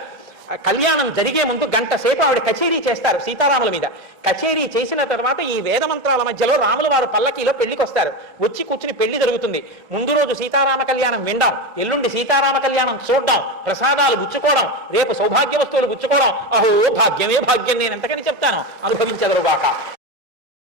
కళ్యాణం జరిగే ముందు 1 గంట సేపు ఆవిడ కచేరీ చేస్తారు సీతారాముల మీద. కచేరీ చేసిన తర్వాత ఈ వేద మంత్రాల మధ్యలో రాముల వారు పల్లకీలో పెళ్లికి వస్తారు. వచ్చి కూర్చుని పెళ్లి జరుగుతుంది. ముందు రోజు సీతారామ కళ్యాణం వినడం, ఎల్లుండి సీతారామ కళ్యాణం చూడడం, ప్రసాదాలు గుచ్చుకోవడం, రేపు సౌభాగ్య వస్తువులు గుచ్చుకోవడం. అహో భాగ్యమే భాగ్యం, నేను ఎంతకని చెప్తాను, అనుభవించదరుగాక.